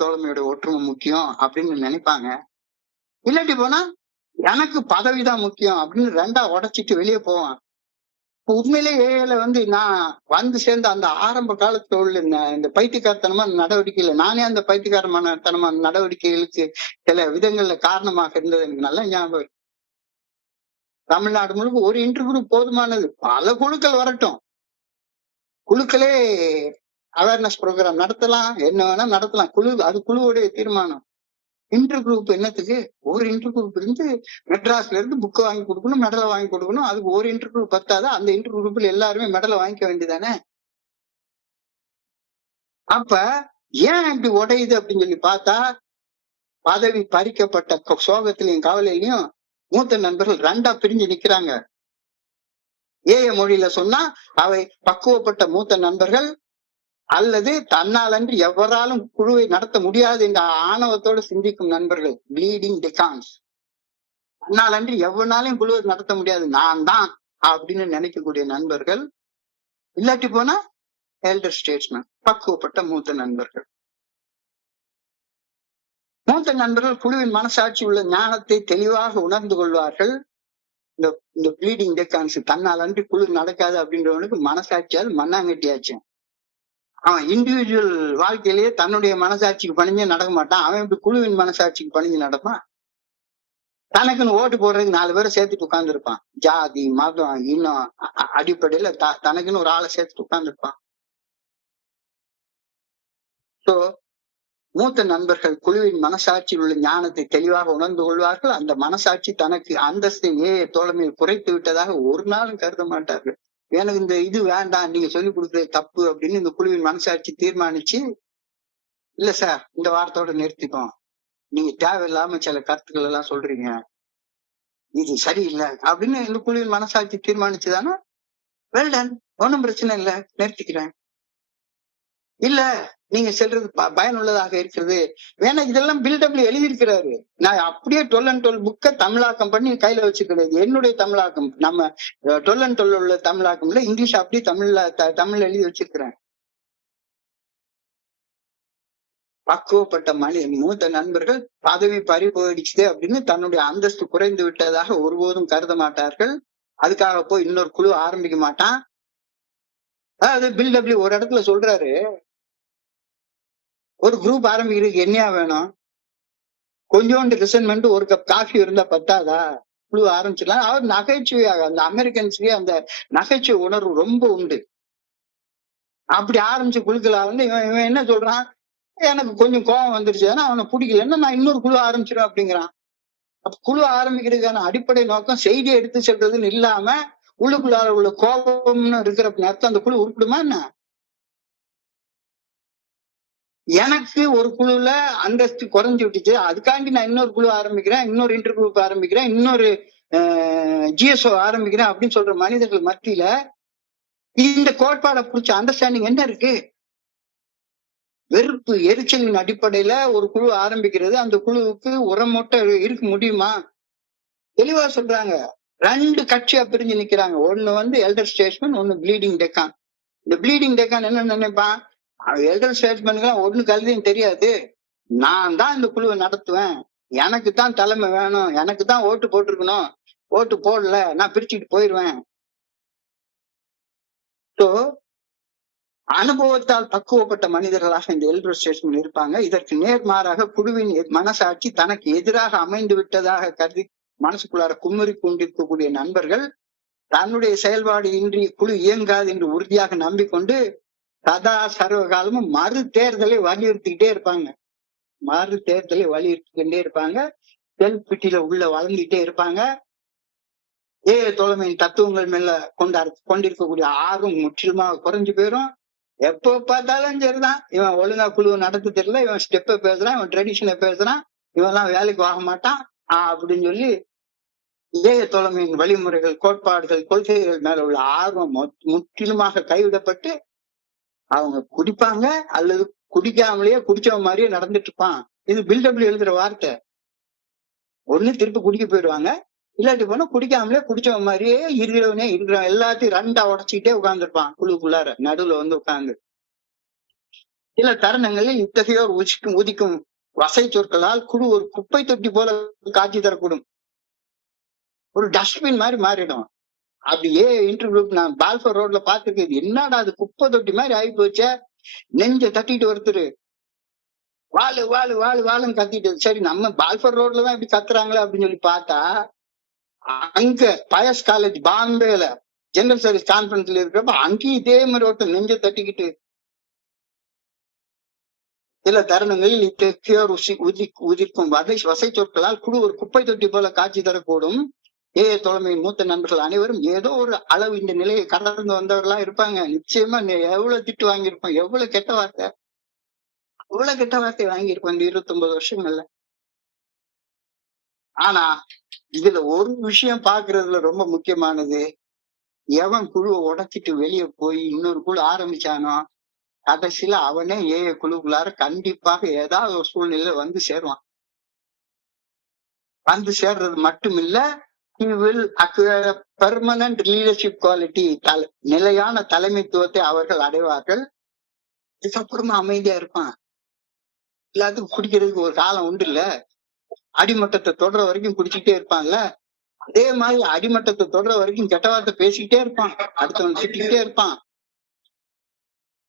தோழமையோட ஒற்றுமை முக்கியம் அப்படின்னு நினைப்பாங்க. இல்லாட்டி போனா எனக்கு பதவிதான் முக்கியம் அப்படின்னு ரெண்டா உடைச்சிட்டு வெளியே போவான். உண்மையிலே ஏல நான் வந்து சேர்ந்த அந்த ஆரம்ப காலத்துல உள்ள இந்த பைத்தியக்காரத்தனமான நடவடிக்கையில நானே அந்த பைத்தியக்காரத்தனமான நடவடிக்கைகளுக்கு சில விதங்கள்ல காரணமாக இருந்தது எனக்கு நல்லா ஞாபகம். தமிழ்நாடு முழுக்க ஒரு இன்டர்வியூ போதுமானது, பல குழுக்கள் வரட்டும், குழுக்களே அவேர்னஸ் ப்ரோக்ராம் நடத்தலாம், என்ன வேணா நடத்தலாம், அது குழுவுடைய தீர்மானம். இன்டர் குரூப் என்னத்துக்கு? ஒரு இன்டர் குரூப் இருந்து மெட்ராஸ்ல இருந்து புக்கு வாங்கி கொடுக்கணும், மெடலை வாங்கி கொடுக்கணும், அதுக்கு ஒரு இன்டர் குரூப் பத்தாத, அந்த இன்டர் குரூப்ல எல்லாருமே மெடலை வாங்கிக்க வேண்டியதானே. அப்ப ஏன் இப்படி உடையுது அப்படின்னு சொல்லி பார்த்தா பதவி பறிக்கப்பட்ட சோகத்திலையும் கவலையிலையும் மூத்த நண்பர்கள் ரெண்டா பிரிஞ்சு நிக்கிறாங்க. ஏய மொழியில சொன்னா அவை பக்குவப்பட்ட மூத்த நண்பர்கள் அல்லது தன்னாலன்று எவராலும் குழுவை நடத்த முடியாது என்ற ஆணவத்தோடு சிந்திக்கும் நண்பர்கள், ப்ளீடிங் டெக்கான்ஸ். தன்னாலன்று எவனாலையும் குழுவை நடத்த முடியாது, நான் தான் அப்படின்னு நினைக்கக்கூடிய நண்பர்கள். இல்லாட்டி போனா எல்டர் ஸ்டேட்ஸ்மேன், பக்குவப்பட்ட மூத்த நண்பர்கள். மூத்த நண்பர்கள் குழுவின் மனசாட்சி உள்ள ஞானத்தை தெளிவாக உணர்ந்து கொள்வார்கள். இந்த ப்ளீடிங் டெக்கான்ஸ் தன்னால் அன்றி குழு நடக்காது அப்படின்றவனுக்கு மனசாட்சியால் மண்ணாங்கட்டியாச்சு. அவன் இண்டிவிஜுவல் வாழ்க்கையிலேயே தன்னுடைய மனசாட்சிக்கு பணிஞ்சு நடக்க மாட்டான். அவன் இப்படி குழுவின் மனசாட்சிக்கு பணிஞ்சு நடப்பான். தனக்குன்னு ஓட்டு போடுறதுக்கு 4 பேரை சேர்த்துட்டு உட்கார்ந்துருப்பான். ஜாதி மதம் இனம் அடிப்படையில தனக்குன்னு ஒரு ஆளை சேர்த்துட்டு உட்கார்ந்துருப்பான். ஸோ மூத்த நண்பர்கள் குழுவின் மனசாட்சியில் உள்ள ஞானத்தை தெளிவாக உணர்ந்து கொள்வார்கள். அந்த மனசாட்சி தனக்கு அந்தஸ்தை தோழமையை குறைத்து விட்டதாக ஒரு நாளும் கருத மாட்டார்கள். எனக்கு இந்த இது வேண்டாம், நீங்க சொல்லிக் கொடுக்குறது தப்பு அப்படின்னு இந்த குழுவின் மனசாட்சி தீர்மானிச்சு, இல்ல சார் இந்த வார்த்தையோட நிறுத்திப்போம், நீங்க தேவையில்லாம சில கருத்துக்கள் எல்லாம் சொல்றீங்க, இது சரியில்லை அப்படின்னு இந்த குழுவின் மனசாட்சி தீர்மானிச்சுதானா வெல்டன், ஒன்னும் பிரச்சனை இல்லை, நிறுத்திக்கிறேன். இல்ல நீங்க சொல்றது பயனுள்ளதாக இருக்கிறது வேணா, இதெல்லாம் பில்டப்ல எழுதியிருக்கிறாரு, நான் அப்படியே 12 and 12 புக்கை தமிழாக்கம் பண்ணி கையில வச்சுக்கிறது, என்னுடைய தமிழாக்கம், நம்ம 12 and 12 உள்ள தமிழாக்கம்ல இங்கிலீஷ் அப்படியே தமிழ்ல எழுதி வச்சிருக்கிறேன். பக்குவப்பட்ட மூத்த நண்பர்கள் பதவி பறி போயிடுச்சு அப்படின்னு தன்னுடைய அந்தஸ்து குறைந்து விட்டதாக ஒருபோதும் கருத மாட்டார்கள். அதுக்காக போய் இன்னொரு குழு ஆரம்பிக்க மாட்டான். அதாவது பில்டபிள்யூ ஒரு இடத்துல சொல்றாரு, ஒரு குரூப் ஆரம்பிக்கிறதுக்கு என்னையா வேணும், கொஞ்சோண்டு ரிசன்மெண்ட், ஒரு கப் காஃபி இருந்தா பத்தாதா, குழு ஆரம்பிச்சிடலாம். அவர் நகைச்சுவையாக, அந்த அமெரிக்கன்ஸ்லயே அந்த நகைச்சுவை உணர்வு ரொம்ப உண்டு. அப்படி ஆரம்பிச்ச குழுக்கள் இவன் என்ன சொல்றான், எனக்கு கொஞ்சம் கோபம் வந்துருச்சுன்னா அவனை பிடிக்கலன்னா நான் இன்னொரு குழு ஆரம்பிச்சிடும் அப்படிங்கிறான். அப்ப குழு ஆரம்பிக்கிறதுக்கான அடிப்படை நோக்கம் செய்தியை எடுத்து செல்றதுன்னு இல்லாம உள்ளுக்குள்ளார உள்ள கோபம்னு இருக்கிற நேரத்துல அந்த குழு உருப்பிடுமா என்ன? எனக்கு ஒரு குழுல அந்தஸ்து குறைஞ்சு விட்டுச்சு, அதுக்காண்டி நான் இன்னொரு குழு ஆரம்பிக்கிறேன், இன்னொரு இன்டர் குரூப் ஆரம்பிக்கிறேன், இன்னொரு ஜிஎஸ்ஓ ஆரம்பிக்கிறேன் அப்படின்னு சொல்ற மனிதர்கள் மத்தியில இந்த கோட்பாடை குறிச்ச அண்டர்ஸ்டாண்டிங் என்ன இருக்கு? வெறுப்பு எரிச்சலின் அடிப்படையில ஒரு குழு ஆரம்பிக்கிறது, அந்த குழுவுக்கு உரமூட்ட இருக்க முடியுமா? தெளிவா சொல்றாங்க. 2 கட்சியா பிரிஞ்சு நிக்கிறாங்க. ஒண்ணு எல்டர் ஸ்டேட்ஸ்மேன், ஒண்ணு ப்ளீடிங் டெக்கான். இந்த ப்ளீடிங் டெக்கான் என்ன நினைப்பான், எல்டர் ஸ்டேட்ஸ்மேனுக்கு ஒண்ணு கல்வியும் தெரியாது, நான் தான் இந்த குழுவை நடத்துவேன், எனக்கு தான் தலைமை வேணும், எனக்கு தான் ஓட்டு போட்டிருக்கணும், ஓட்டு போடல நான் பிரிச்சுட்டு போயிருவேன். ஸோ அனுபவத்தால் பக்குவப்பட்ட மனிதர்களாக இந்த எல்டர் ஸ்டேட்ஸ்மென் இருப்பாங்க. இதற்கு நேர்மாறாக குழுவின் மனசாட்சி தனக்கு எதிராக அமைந்து விட்டதாக கருதி மனசுக்குள்ளார குமரி கொண்டிருக்கக்கூடிய நண்பர்கள் தன்னுடைய செயல்பாடு இன்றி குழு இயங்காது என்று உறுதியாக நம்பிக்கொண்டு சதா சர்வ காலமும் மறு தேர்தலை வலியுறுத்திக்கிட்டே இருப்பாங்க. மறு தேர்தலை வலியுறுத்திக்கிட்டே இருப்பாங்க. செல்ஃப் பிட்டில உள்ள வளர்ந்துகிட்டே இருப்பாங்க. தோழமையின் தத்துவங்கள் மேல கொண்டிருக்கக்கூடிய ஆர்வம் முற்றிலுமாக குறைஞ்சு போயிடும். எப்போ பார்த்தாலும் சரிதான், இவன் ஒழுங்கா குழு நடத்த தெரியல, இவன் ஸ்டெப்பை பேசுறான், இவன் ட்ரெடிஷனை பேசுறான், இவன் எல்லாம் வேலைக்கு ஆக மாட்டான் அப்படின்னு சொல்லி தோழமையின் வழிமுறைகள், கோட்பாடுகள், கொள்கைகள் மேல உள்ள ஆர்வம் முற்றிலுமாக கைவிடப்பட்டு அவங்க குடிப்பாங்க அல்லது குடிக்காமலேயே குடிச்சவன் மாதிரியே நடந்துட்டு இருப்பான். இது பில்டபிள் எழுதுற வார்த்தை. ஒண்ணு திருப்பி குடிக்க போயிடுவாங்க, இல்லாட்டி போனா குடிக்காமலே குடிச்சவன் மாதிரியே இருக்கிறவனே இருக்கிறவன் எல்லாத்தையும் ரெண்டா உடச்சிக்கிட்டே உட்கார்ந்துருப்பான் குழுக்குள்ளார நடுவுல வந்து உட்கார்ந்து. சில தருணங்களில் இத்தகையோர் உதிக்கும் வசை சொற்களால் குழு ஒரு குப்பை தொட்டி போல காட்சி தரக்கூடும். ஒரு டஸ்ட்பின் மாதிரி மாறிடும். அப்படியே இன்டர்வியூ நான் பால்ஃபர் ரோட்ல பாத்துருக்கேன். என்னடா அது குப்பை தொட்டி மாதிரி ஆகி போச்ச, நெஞ்ச தட்டிட்டு ஒருத்தரு வாழு வாழு வாழு வாழுன்னு கத்திட்டு, சரி நம்ம பால்ஃபர் ரோட்லதான் இப்படி கத்துறாங்களே அப்படின்னு சொல்லி பார்த்தா, அங்க பயஸ் காலேஜ் பாம்பேல ஜெனரல் சர்வீஸ் கான்பரன்ஸ்ல இருக்கிறப்ப அங்கேயும் இதே மாதிரி ஒருத்தர் நெஞ்ச தட்டிக்கிட்டு. சில தருணங்களில் இத்தகையோர் உதிர்க்கும் வசை சொற்களால் குழு ஒரு குப்பை தொட்டி போல காட்சி தரக்கூடும். தோழமையின் மூத்த நண்பர்கள் அனைவரும் ஏதோ ஒரு அளவு இந்த நிலையை கடந்து வந்தவர்களா இருப்பாங்க. நிச்சயமா எவ்வளவு திட்டு வாங்கியிருப்போம், எவ்வளவு கெட்ட வார்த்தை வாங்கியிருப்போம் இந்த 29 வருஷங்கள்ல. ஆனா இதுல ஒரு விஷயம் பாக்குறதுல ரொம்ப முக்கியமானது, எவன் குழுவை உடைச்சிட்டு வெளியே போய் இன்னொரு குழு ஆரம்பிச்சானோ கடைசியில அவனே குழுக்குள்ளார கண்டிப்பாக ஏதாவது ஒரு சூழ்நிலையில வந்து சேருவான். வந்து சேர்றது மட்டும் இல்ல, he will acquire a permanent leadership quality, நிலையான தலைமைத்துவத்தை அவர்கள் அடைவார்கள். இதுக்கப்புறமா அமைதியா இருப்பான். எல்லாத்துக்கும் குடிக்கிறதுக்கு ஒரு காலம் உண்டு இல்ல, அடிமட்டத்தை தொடர வரைக்கும் குடிச்சுக்கிட்டே இருப்பான்ல, அதே மாதிரி அடிமட்டத்தை தொடர வரைக்கும் கெட்ட வார்த்தை பேசிக்கிட்டே இருப்பான், அடுத்தவன் திட்டிக்கிட்டே இருப்பான்.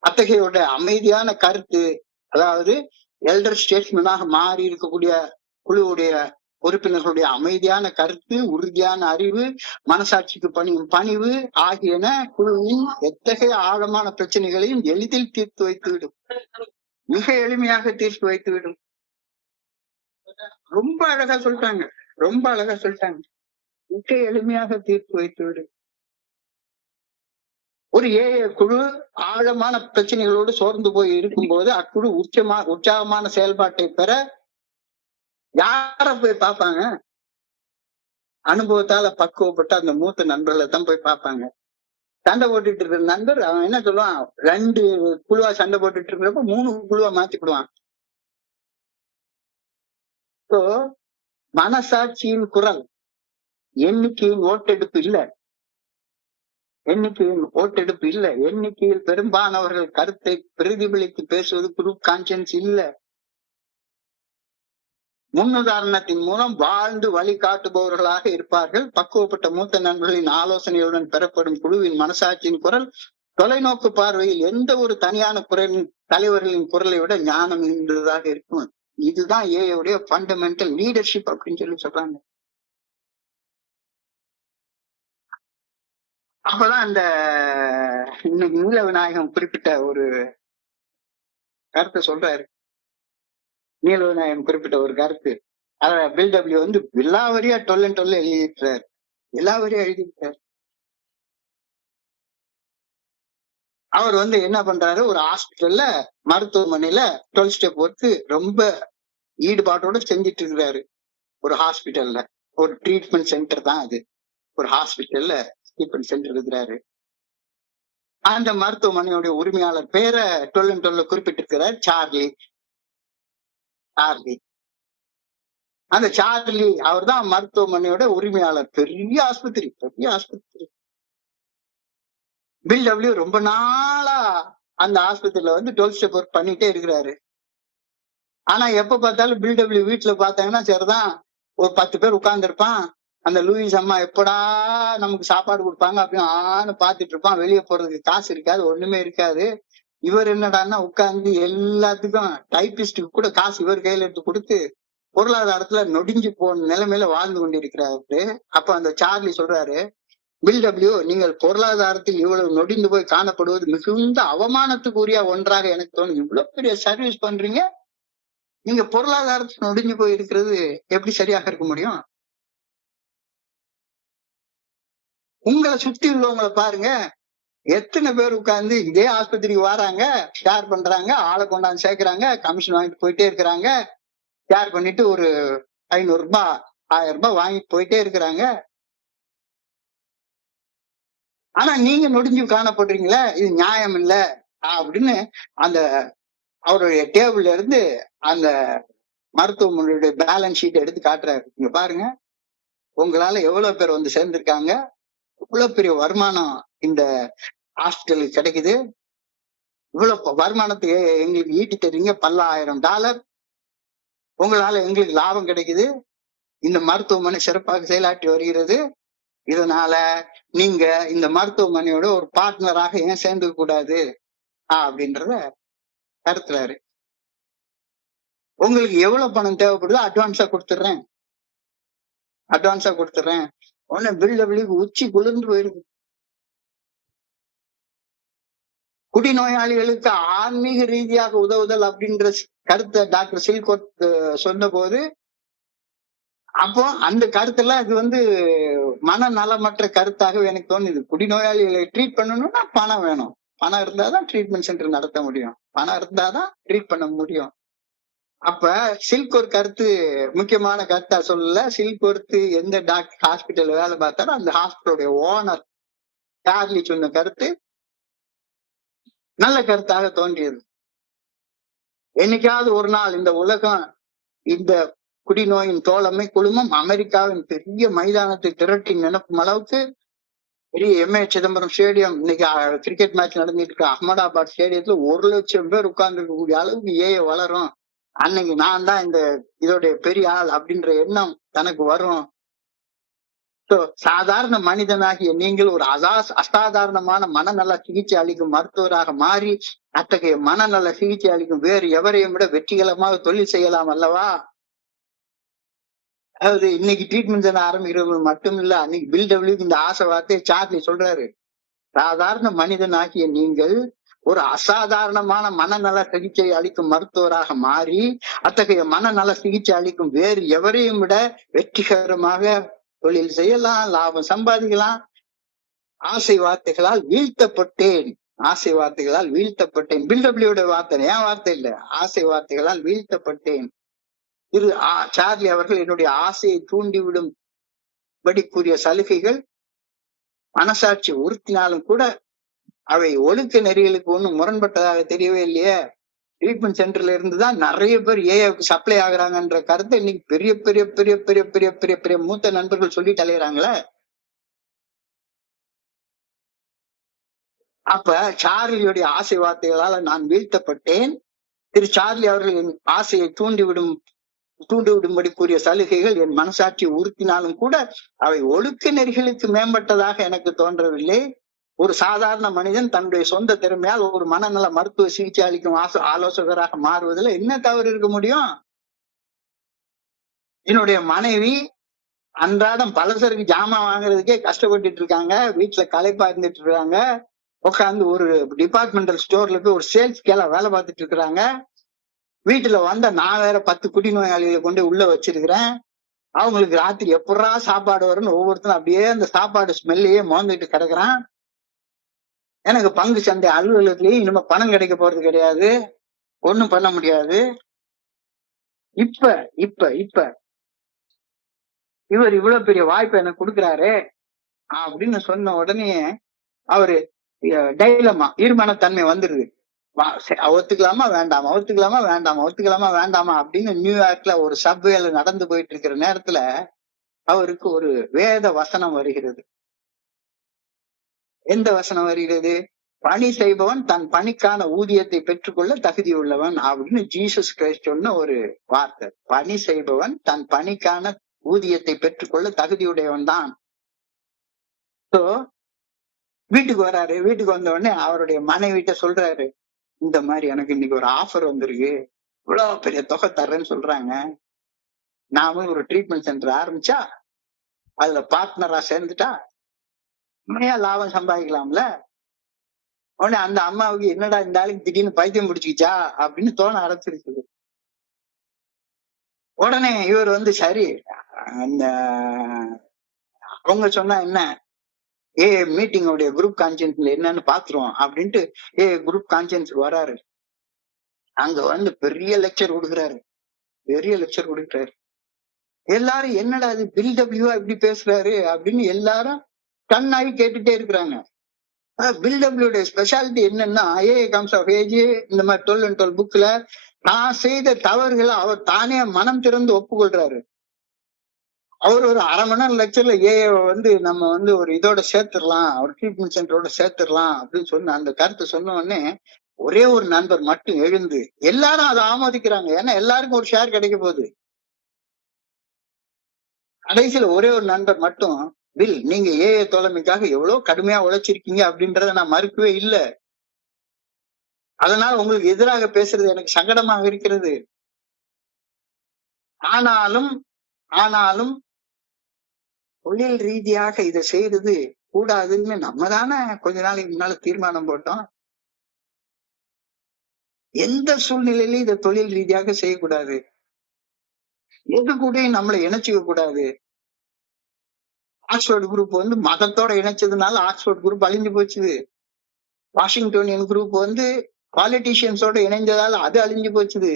அத்தகையோட அமைதியான கருத்து, அதாவது எல்டர் ஸ்டேட்ஸ்மேனாக மாறி இருக்கக்கூடிய குழுவுடைய உறுப்பினர்களுடைய அமைதியான கருத்து, உறுதியான அறிவு, மனசாட்சிக்கு பணிவு ஆகியன குழுவின் எத்தகைய ஆழமான பிரச்சனைகளையும் எளிதில் தீர்த்து வைத்துவிடும். மிக எளிமையாக தீர்த்து வைத்துவிடும். ரொம்ப அழகா சொல்லிட்டாங்க, மிக எளிமையாக தீர்த்து வைத்துவிடும். ஒரு குழு ஆழமான பிரச்சனைகளோடு சோர்ந்து போய் இருக்கும்போது அக்குழு உற்சாகமான செயல்பாட்டை பெற யார போய் பார்ப்பாங்க? அனுபவத்தால பக்குவப்பட்ட அந்த மூத்த நண்பர்களை தான் போய் பார்ப்பாங்க. சண்டை போட்டுட்டு இருக்கிற நண்பர் அவன் என்ன சொல்லுவான், 2 குழுவா சண்டை போட்டுட்டு இருக்கிறப்ப 3 குழுவா மாத்திக்கிடுவான். மனசாட்சியின் குரல், எண்ணிக்கையின் ஓட்டெடுப்பு இல்ல, எண்ணிக்கையில் பெரும்பாலானவர்கள் கருத்தை பிரதிபலித்து பேசுவது குரூப் கான்சியன்ஸ் இல்ல. முன்னுதாரணத்தின் மூலம் வாழ்ந்து வழிகாட்டுபவர்களாக இருப்பார்கள். பக்குவப்பட்ட மூத்த நண்பர்களின் ஆலோசனையுடன் பெறப்படும் குழுவின் மனசாட்சியின் குரல் தொலைநோக்கு பார்வையில் எந்த ஒரு தனியான குரலின் தலைவர்களின் குரலை விட ஞானம் இருந்ததாக இருக்கும். இதுதான் உடைய ஃபண்டமெண்டல் லீடர்ஷிப் அப்படின்னு சொல்லி சொல்றாங்க. அப்பதான் இந்த இன்னைக்கு நீல விநாயகம் குறிப்பிட்ட ஒரு கருத்தை சொல்றாரு. நீல விநாயகம் குறிப்பிட்ட ஒரு கருத்து, அத பில்டபிள்யூ வந்து வில்லாவரியா 12 எழுதிட்டார், எழுதிட்டார். அவர் வந்து என்ன பண்றாரு, ஒரு ஹாஸ்பிட்டல்ல மருத்துவமனையில 12 ஸ்டெப் ஒர்க் ரொம்ப ஈடுபாட்டோட செஞ்சிட்டு இருக்கிறாரு. ஒரு ஹாஸ்பிட்டல்ல, ஒரு ட்ரீட்மெண்ட் சென்டர் தான் அது, ஒரு ஹாஸ்பிட்டல்ல ட்ரீட்மெண்ட் சென்டர் இருக்கிறாரு. அந்த மருத்துவமனையுடைய உரிமையாளர் பேரை 12 குறிப்பிட்டிருக்கிறார், சார்லி. அந்த சார்லி அவர் தான் மருத்துவமனையோட உரிமையாளர். பெரிய ஆஸ்பத்திரி. பில்டபிள்யூ ரொம்ப நாளா அந்த ஆஸ்பத்திரியில வந்து 12 ஸ்டெப் ஒர்க் பண்ணிட்டே இருக்கிறாரு. ஆனா எப்ப பார்த்தாலும் பில்டபிள்யூ வீட்டுல பார்த்தாங்கன்னா சரிதான், ஒரு 10 பேர் உட்கார்ந்து இருப்பான். அந்த லூயிஸ் அம்மா எப்படா நமக்கு சாப்பாடு கொடுப்பாங்க அப்படின்னு ஆன்னு பாத்துட்டு இருப்பான். வெளியே போறதுக்கு காசு இருக்காது, ஒண்ணுமே இருக்காது. இவர் என்னடான்னா உட்கார்ந்து எல்லாத்துக்கும் டைபிஸ்டுக்கு கூட காசு இவர் கையில எடுத்து கொடுத்து பொருளாதாரத்துல நொடிஞ்சு போன நிலைமையில வாழ்ந்து கொண்டிருக்கிறாரு. அப்ப அந்த சார்லி சொல்றாரு, பில்டபிள்யூ நீங்கள் பொருளாதாரத்தில் இவ்வளவு நொடிந்து போய் காணப்படுவது மிகுந்த அவமானத்துக்குரிய ஒன்றாக எனக்கு தோணுது. இவ்வளவு பெரிய சர்வீஸ் பண்றீங்க, நீங்க பொருளாதாரத்தில் நொடிஞ்சு போய் இருக்கிறது எப்படி சரியாக இருக்க முடியும்? உங்களை சுத்தி உள்ளவங்களை பாருங்க, எத்தனை பேர் உட்கார்ந்து இதே ஆஸ்பத்திரிக்கு வராங்க, ஷேர் பண்றாங்க, ஆளை கொண்டாந்து சேர்க்கிறாங்க, கமிஷன் வாங்கிட்டு போயிட்டே இருக்கிறாங்க, ஷேர் பண்ணிட்டு ஒரு 500 ரூபாய் 1000 ரூபாய் வாங்கிட்டு போயிட்டே இருக்கிறாங்க. ஆனா நீங்க நொடிஞ்சு காணப்படுறீங்களே, இது நியாயம் இல்ல அப்படின்னு அந்த அவருடைய டேபிள்ல இருந்து அந்த மருத்துவமனையுடைய பேலன்ஸ் ஷீட் எடுத்து காட்டுறாரு. இங்க பாருங்க, உங்களால எவ்வளவு பேர் வந்து சேர்ந்திருக்காங்க, இவ்வளவு பெரிய வருமானம் இந்த ஹாஸ்பிட்டலுக்கு கிடைக்குது, இவ்வளவு வருமானத்துக்கு எங்களுக்கு ஈட்டி தர்றீங்க $10,000, உங்களால எங்களுக்கு லாபம் கிடைக்குது, இந்த மருத்துவமனை சிறப்பாக செயலாற்றி வருகிறது, இதனால நீங்க இந்த மருத்துவமனையோட ஒரு பார்ட்னராக ஏன் சேர்ந்துக்க கூடாது அப்படின்றத கருத்துறாரு. உங்களுக்கு எவ்வளவு பணம் தேவைப்படுதோ அட்வான்ஸா கொடுத்துடுறேன், அட்வான்ஸா கொடுத்துடுறேன். உடனே பில்டபிள்யூக்கு உச்சி குளிர்ந்து போயிருக்கு. குடிநோயாளிகளுக்கு ஆன்மீக ரீதியாக உதவுதல் அப்படின்ற கருத்தை டாக்டர் சில்கோட் சொன்ன போது, அப்போ அந்த கருத்தெல்லாம் இது மனநலமற்ற கருத்தாக எனக்கு தோணுது. குடிநோயாளிகளை ட்ரீட் பண்ணணும்னா பணம் வேணும், பணம் இருந்தாதான் ட்ரீட்மெண்ட் சென்டர் நடத்த முடியும், பணம் இருந்தாதான் ட்ரீட் பண்ண முடியும். அப்ப சில்க் ஒரு கருத்து முக்கியமான கருத்தா சொல்லல. சில்க் ஒருத்து எந்த டாக்டர் ஹாஸ்பிட்டல் வேலை பார்த்தாலும் அந்த ஹாஸ்பிட்டலுடைய ஓனர் சார்லி சொன்ன கருத்து நல்ல கருத்தாக தோன்றியது. என்னைக்காவது ஒரு நாள் இந்த உலகம் இந்த குடிநோயின் தோழமை குழுமம் அமெரிக்காவின் பெரிய மைதானத்தை திரட்டி நினைக்கும் அளவுக்கு பெரிய எம்ஏ சிதம்பரம் ஸ்டேடியம், இன்னைக்கு கிரிக்கெட் மேட்ச் நடந்துட்டு இருக்க அகமதாபாத் ஸ்டேடியத்துல 1,00,000 பேர் உட்கார்ந்து இருக்கக்கூடிய அளவுக்கு ஏஐ வளரும், அன்னைக்கு நான் தான் இந்த இதோடைய பெரிய ஆள் அப்படின்ற எண்ணம் தனக்கு வரும். சாதாரண மனிதனாகிய நீங்கள் ஒரு அசாதாரணமான மனநல சிகிச்சை அளிக்கும் மருத்துவராக மாறி அத்தகைய மனநல சிகிச்சை அளிக்கும் வேறு எவரையும் விட வெற்றிகரமாக தொழில் செய்யலாம் அல்லவா? அதாவது இன்னைக்கு ட்ரீட்மெண்ட் சென்டர் ஆரம்பிக்கிறது மட்டும் இல்ல, அன்னைக்கு பில்டபிள்யூக்கு இந்த ஆசை வார்த்தையை சார்லி சொல்றாரு. சாதாரண மனிதனாகிய நீங்கள் ஒரு அசாதாரணமான மனநல சிகிச்சை அளிக்கும் மருத்துவராக மாறி அத்தகைய மனநல சிகிச்சை அளிக்கும் வேறு எவரையும் விட வெற்றிகரமாக தொழில் செய்யலாம், லாபம் சம்பாதிக்கலாம். ஆசை வார்த்தைகளால் வீழ்த்தப்பட்டேன், ஆசை வார்த்தைகளால் வீழ்த்தப்பட்டேன். பில்டபிள்யூட வார்த்தை, என் வார்த்தை இல்ல, ஆசை வார்த்தைகளால் வீழ்த்தப்பட்டேன். இது சார்லி அவர்கள் என்னுடைய ஆசையை தூண்டிவிடும் படி கூறிய சலுகைகள் மனசாட்சி உறுத்தினாலும் கூட அவை ஒழுக்க நெறிகளுக்கு ஒண்ணும் முரண்பட்டதாக தெரியவே இல்லையே. ட்ரீட்மெண்ட் சென்டர்ல இருந்துதான் நிறைய பேர் ஏஐக்கு சப்ளை ஆகுறாங்கன்ற கருத்தை இன்னைக்கு பெரிய பெரிய பெரிய பெரிய பெரிய பெரிய பெரிய மூத்த நண்பர்கள் சொல்லிட்டு அலையிறாங்களே. அப்ப சார்லியுடைய ஆசை வார்த்தைகளால நான் வீழ்த்தப்பட்டேன். திரு சார்லி அவர்கள் என் ஆசையை தூண்டிவிடும்படி கூறிய சலுகைகள் என் மனசாட்சி உறுத்தினாலும் கூட அவை ஒழுக்க நெறிகளுக்கு மேம்பட்டதாக எனக்கு தோன்றவில்லை. ஒரு சாதாரண மனிதன் தன்னுடைய சொந்த திறமையால் ஒரு மனநல மருத்துவ சிகிச்சை அளிக்கும் ஆலோசகராக மாறுவதில் என்ன தவறு இருக்க முடியும்? என்னுடைய மனைவி அன்றாடம் பலசருக்கு ஜாமான் வாங்குறதுக்கே கஷ்டப்பட்டுட்டு இருக்காங்க, வீட்டுல களைப்பா இருந்துட்டு இருக்காங்க, உட்காந்து ஒரு டிபார்ட்மெண்டல் ஸ்டோர்ல போய் ஒரு சேல்ஸ் கேல வேலை பார்த்துட்டு இருக்கிறாங்க. வீட்டுல வந்த நான் வேற 10 குடிநோயாளிகளை கொண்டு உள்ள வச்சிருக்கிறேன். அவங்களுக்கு ராத்திரி எப்படா சாப்பாடு வரும்னு ஒவ்வொருத்தரும் அப்படியே அந்த சாப்பாடு ஸ்மெல்லையே மோந்துட்டு கிடக்குறான். எனக்கு பங்கு சந்தை அலுவலகத்திலேயே இனிமே பணம் கிடைக்க போறது கிடையாது, ஒண்ணும் பண்ண முடியாது. இப்ப இப்ப இப்ப இவர் இவ்வளவு பெரிய வாய்ப்பை எனக்கு கொடுக்குறாரு அப்படின்னு சொன்ன உடனே அவரு டைலமா தீர்மானத்தன்மை வந்துருது. ஒத்துக்கலாமா வேண்டாமா, ஒத்துக்கலாமா வேண்டாமா, ஒத்துக்கலாமா வேண்டாமா அப்படின்னு நியூயார்க்ல ஒரு சப்வேல நடந்து போயிட்டு இருக்கிற நேரத்துல அவருக்கு ஒரு வேத வசனம் வருகிறது. எந்த வசனம் வருகிறது? பணி செய்பவன் தன் பணிக்கான ஊதியத்தை பெற்றுக்கொள்ள தகுதியுள்ளவன் அப்படின்னு ஜீசஸ் கிரைஸ்ட் சொன்ன ஒரு வார்த்தை. பணி செய்பவன் தன் பணிக்கான ஊதியத்தை பெற்றுக்கொள்ள தகுதியுடையவன் தான். சோ வீட்டுக்கு வராரு. வீட்டுக்கு வந்த உடனே அவருடைய மனைவிட்ட சொல்றாரு, இந்த மாதிரி எனக்கு இன்னைக்கு ஒரு ஆஃபர் வந்திருக்கு, இவ்வளவு பெரிய தொகை தர்றேன்னு சொல்றாங்க, நாம ஒரு ட்ரீட்மெண்ட் சென்டர் ஆரம்பிச்சா அதுல பார்ட்னரா சேர்ந்துட்டா உண்மையா லாபம் சம்பாதிக்கலாம்ல. உடனே அந்த அம்மாவுக்கு என்னடா இந்த ஆளுக்கு திடீர்னு பைத்தியம் பிடிச்சிக்கிச்சா அப்படின்னு தோண ஆரம்பிச்சிருக்குது. உடனே இவர் சரி அந்த அவங்க சொன்னா என்ன, மீட்டிங் உடைய குரூப் கான்ஃபரன்ஸ்ல என்னன்னு பாத்துருவோம் அப்படின்ட்டு குரூப் கான்ஃபரன்ஸ்க்கு வராரு. அங்க பெரிய லெக்சர் கொடுக்குறாரு. எல்லாரும் என்னடா அது பில்டபிள்யூ இப்படி பேசுறாரு அப்படின்னு எல்லாரும் கண்ணாகி கேட்டுட்டே இருக்கிறாங்க. பில்டபிள்யூடைய ஸ்பெஷாலிட்டி என்னன்னா கம்ஸ் ஆஃப் ஏஜ் இந்த மாதிரி 12 and 12 புக்ல நான் செய்த தவறுகளை அவர் தானே மனம் திறந்து ஒப்புக்கொள்றாரு. அவர் ஒரு அரை மணி நேரம் லெக்சர்ல நம்ம ஒரு இதோட சேர்த்துடலாம், ஒரு ட்ரீட்மெண்ட் சென்டரோட சேர்த்துடலாம் அப்படின்னு சொன்ன அந்த கருத்தை சொன்ன உடனே ஒரே ஒரு நண்பர் மட்டும் எழுந்து எல்லாரும் அதை ஆமோதிக்கிறாங்க. ஏன்னா எல்லாருக்கும் ஒரு ஷேர் கிடைக்க போகுது. கடைசியில ஒரே ஒரு நண்பர் மட்டும், பில் நீங்க தோழமைக்காக எவ்வளவு கடுமையா உழைச்சிருக்கீங்க அப்படின்றத நான் மறுக்கவே இல்லை, அதனால உங்களுக்கு எதிராக பேசுறது எனக்கு சங்கடமாக இருக்கிறது, ஆனாலும் தொழில் ரீதியாக இதை செய்யறது கூடாதுன்னு நம்ம தானே கொஞ்ச நாளைக்கு முன்னால தீர்மானம் போட்டோம். எந்த சூழ்நிலையிலும் இதை தொழில் ரீதியாக செய்யக்கூடாது, எது கூட நம்மளை இணைச்சிக்க கூடாது. ஆக்ஸ்போர்ட் குரூப் மதத்தோட இணைச்சதுனால ஆக்ஸ்போர்ட் குரூப் அழிஞ்சு போச்சு. வாஷிங்டோனியன் குரூப் பாலிட்டிஷியன்ஸோட இணைஞ்சதால அது அழிஞ்சு போச்சுது.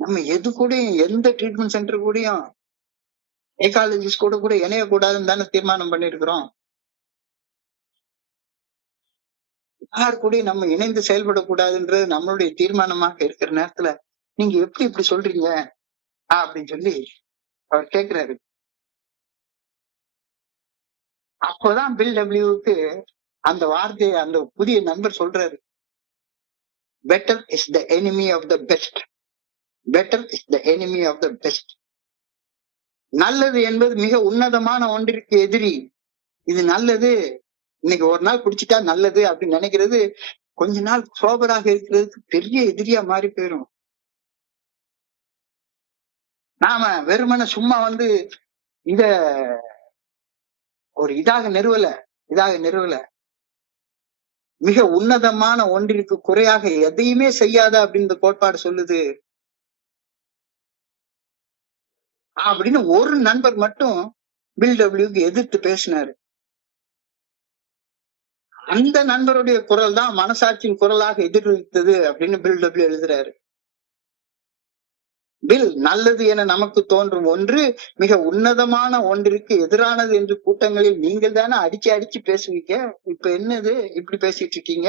நம்ம எது கூடயும் எந்த ட்ரீட்மெண்ட் சென்டர் கூடயும் சைக்காலஜிஸ்ட் கூட இணையக்கூடாதுன்னு தானே தீர்மானம் பண்ணிருக்கிறோம். யார் கூட நம்ம இணைந்து செயல்படக்கூடாதுன்றது நம்மளுடைய தீர்மானமாக இருக்கிற நேரத்துல நீங்க எப்படி இப்படி சொல்றீங்க அப்படின்னு சொல்லி அவர் கேட்கிறாரு. அப்போதான் பில்டபிள்யூக்கு அந்த வார்த்தையை அந்த புதிய நண்பர் சொல்றாரு, better is the enemy of the best, better is the enemy of the best. நல்லது என்பது மிக உன்னதமான ஒன்றிற்கு எதிரி. இது நல்லது, இன்னைக்கு ஒரு நாள் குடிச்சிட்டா நல்லது அப்படின்னு நினைக்கிறது கொஞ்ச நாள் சோபராக இருக்கிறதுக்கு பெரிய எதிரியா மாறி போயிரும். நாம வெறுமன சும்மா இத ஒரு இதாக நிறுவல, மிக உன்னதமான ஒன்றிற்கு குறையாக எதையுமே செய்யாத அப்படின்னு இந்த கோட்பாடு சொல்லுது அப்படின்னு ஒரு நண்பர் மட்டும் பில்டபிள்யூக்கு எதிர்த்து பேசினாரு. அந்த நண்பருடைய குரல் தான் மனசாட்சியின் குரலாக எதிர்த்தது அப்படின்னு பில்டபிள்யூ எழுதுறாரு. பில், நல்லது என நமக்கு தோன்றும் ஒன்று மிக உன்னதமான ஒன்றிற்கு எதிரானது என்று கூட்டங்களில் நீங்கள் தானே அடிச்சு பேசுவீங்க, இப்ப என்னது இப்படி பேசிட்டு இருக்கீங்க,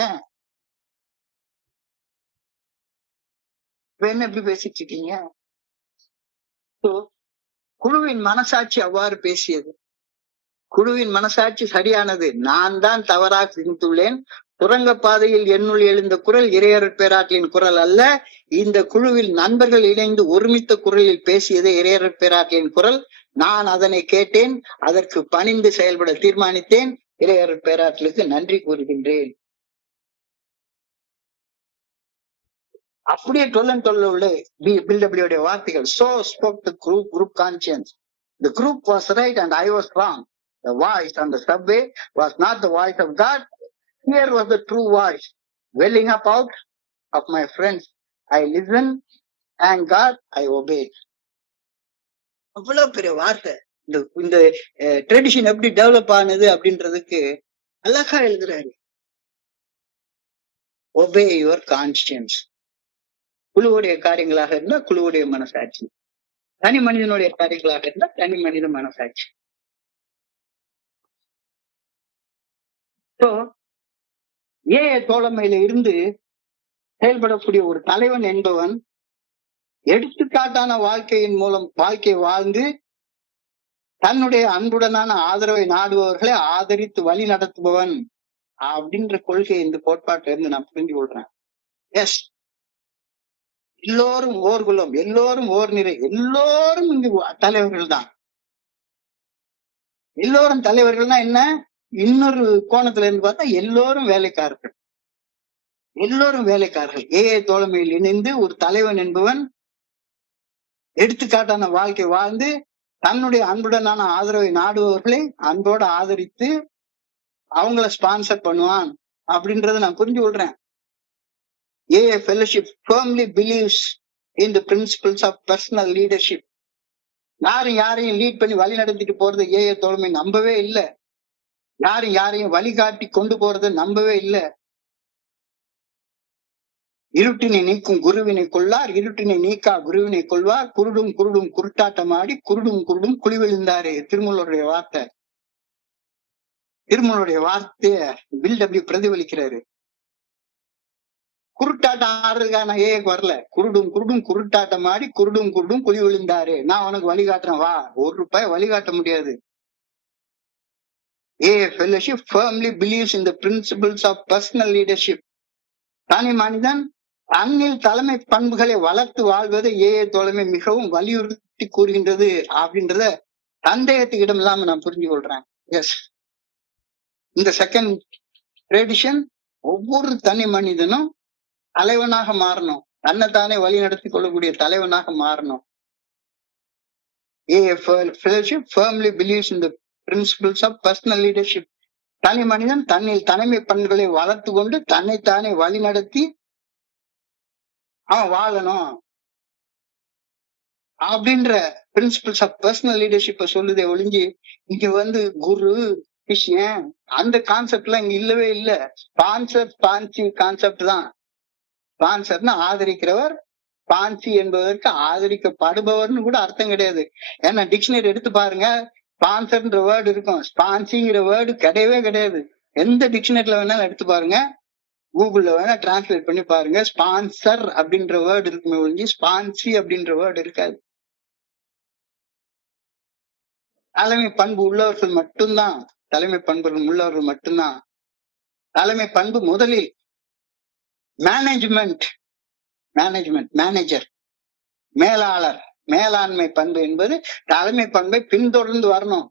இப்ப என்ன இப்படி பேசிட்டு இருக்கீங்க? குழுவின் மனசாட்சி அவ்வாறு பேசியது. குழுவின் மனசாட்சி சரியானது, நான் தான் தவறாக சிந்தித்துள்ளேன், சுரங்க பாதையில் என்னுள் எழுந்த குரல் இறையறற் பேராற்றலின் குரல் அல்ல, இந்த குழுவில் நண்பர்கள் இணைந்து ஒருமித்த குரலில் பேசியதே இறையறற் பேராற்றலின் குரல், நான் அதனை கேட்டேன், அதற்கு பணிந்து செயல்பட தீர்மானித்தேன், இறையறற் பேராற்றலுக்கு நன்றி கூறுகின்றேன். அப்படியே 12 and 12 உள்ள பில்டபிள்யூடைய வார்த்தைகள். So spoke the group conscience. The group was right and I was wrong. The voice on the subway was not the voice of God. Here was the true voice welling up out of my friends. I listened and God I obeyed. அவ்வளவு பெரிய வார்த்தை. இந்த tradition எப்படி develop ஆனது அப்படின்றதுக்கு அழகா எழுதுறாரு. Obey your conscience. குழுவுடைய காரியங்களாக இருந்தா குழுவுடைய மனசாட்சி, தனி மனிதனுடைய காரியங்களாக இருந்தா தனி மனித மனசாட்சி. தோழமையில இருந்து செயல்படக்கூடிய ஒரு தலைவன் என்பவன் எடுத்துக்காட்டான வாழ்க்கையின் மூலம் வாழ்க்கை வாழ்ந்து தன்னுடைய அன்புடனான ஆதரவை நாடுபவர்களை ஆதரித்து வழி நடத்துபவன் அப்படின்ற கொள்கை இந்த கோட்பாட்டுல இருந்து நான் புரிஞ்சு கொள்றேன். எஸ், எல்லோரும் ஓர் குலம், எல்லோரும் ஓர் நிறை, எல்லோரும் இங்கு தலைவர்கள் தான். எல்லோரும் தலைவர்கள்னா என்ன? இன்னொரு கோணத்துல இருந்து பார்த்தா எல்லோரும் வேலைக்காரர்கள், எல்லோரும் வேலைக்காரர்கள். தோழமையில் இணைந்து ஒரு தலைவன் என்பவன் எடுத்துக்காட்டான வாழ்க்கை வாழ்ந்து தன்னுடைய அன்புடனான ஆதரவை நாடுபவர்களை அன்போடு ஆதரித்து அவங்கள ஸ்பான்சர் பண்ணுவான் அப்படின்றத நான் புரிஞ்சு கொள்றேன். fellowship firmly believes in the principles of personal leadership. யாரையும் லீட் பண்ணி வழி நடத்திட்டு போறது தோழமை நம்பவே இல்லை. யாரையும் வழிகாட்டி கொண்டு போறது நம்பவே இல்லை. இருட்டினை நீக்கும் குருவினை கொள்ளார், இருட்டினை நீக்கா குருவினை கொள்வார், குருடும் குருடும் குருட்டாட்டமாடி குருடும் குருடும் குழி விழுந்தாரு. திருமூலருடைய வார்த்தை. திருமூலருடைய வார்த்தைய பில்டபிள்யூ பிரதிபலிக்கிறாரு. குருட்டாட்டம் ஆடுறதுக்காக நான் வரல. குருடும் குருடும் குருட்டாட்டம் ஆடி குருடும் குருடும் குழி விழுந்தாரு. நான் உனக்கு வழிகாட்டுறேன் வா. ₹1 வழிகாட்ட முடியாது. fellowship firmly believes in the principles of personal leadership. தனி மனிதன் தன்னில் தலைமை பண்புகளை வளர்த்து வாழ்வதை தோழமை மிகவும் வலியுறுத்தி கூறுகின்றது அப்படின்றத சந்தேகத்துக்கு இடம் இல்லாம நான் புரிஞ்சு கொள்றேன். எஸ், இந்த செகண்ட் ட்ரெடிஷன் ஒவ்வொரு தனி மனிதனும் தலைவனாக மாறணும், தன்னைத்தானே வழி நடத்தி கொள்ளக்கூடிய தலைவனாக மாறணும். fellowship firmly believes in the principles of personal leadership. தனி மனிதன் தன்னில் தலைமை பண்புகளை வளர்த்து கொண்டு தன்னைத்தானே வழி நடத்தி அவன் வாழணும் அப்படின்ற பிரின்சிபல்ஸ் ஆஃப் பர்சனல் லீடர்ஷிப்பை சொல்லுதே ஒழிஞ்சு இங்க குரு கிருஷ்ணன் அந்த கான்செப்ட் எல்லாம் இங்க இல்லவே இல்லை. ஸ்பான்சர் ஸ்பான்சி கான்செப்ட் தான். ஸ்பான்சர்னா ஆதரிக்கிறவர், ஸ்பான்சி என்பதற்கு ஆதரிக்கப்படுபவர்னு கூட அர்த்தம் கிடையாது. ஏன்னா டிக்ஷனரி எடுத்து பாருங்க, ஸ்பான்சர்ன்ற வேர்டு இருக்கும், ஸ்பான்சிங்கிற வேர்டு கிடையவே கிடையாது. எந்த டிக்ஷனரியில வேணாலும் எடுத்து பாருங்க, கூகுள்ல வேணா டிரான்ஸ்லேட் பண்ணி பாருங்க. ஸ்பான்சர் அப்படின்ற வேர்டு இருக்குமே ஒழிஞ்சு ஸ்பான்சி அப்படின்ற வேர்டு இருக்காது. தலைமை பண்பு உள்ளவர்கள் மட்டும்தான், தலைமை பண்புகள் உள்ளவர்கள் மட்டும்தான். தலைமை பண்பு முதலில் மேனேஜ்மெண்ட், மேனேஜர், மேலாளர், மேலாண்மை பண்பு என்பது தலைமை பண்பை பின்தொடர்ந்து வரணும்.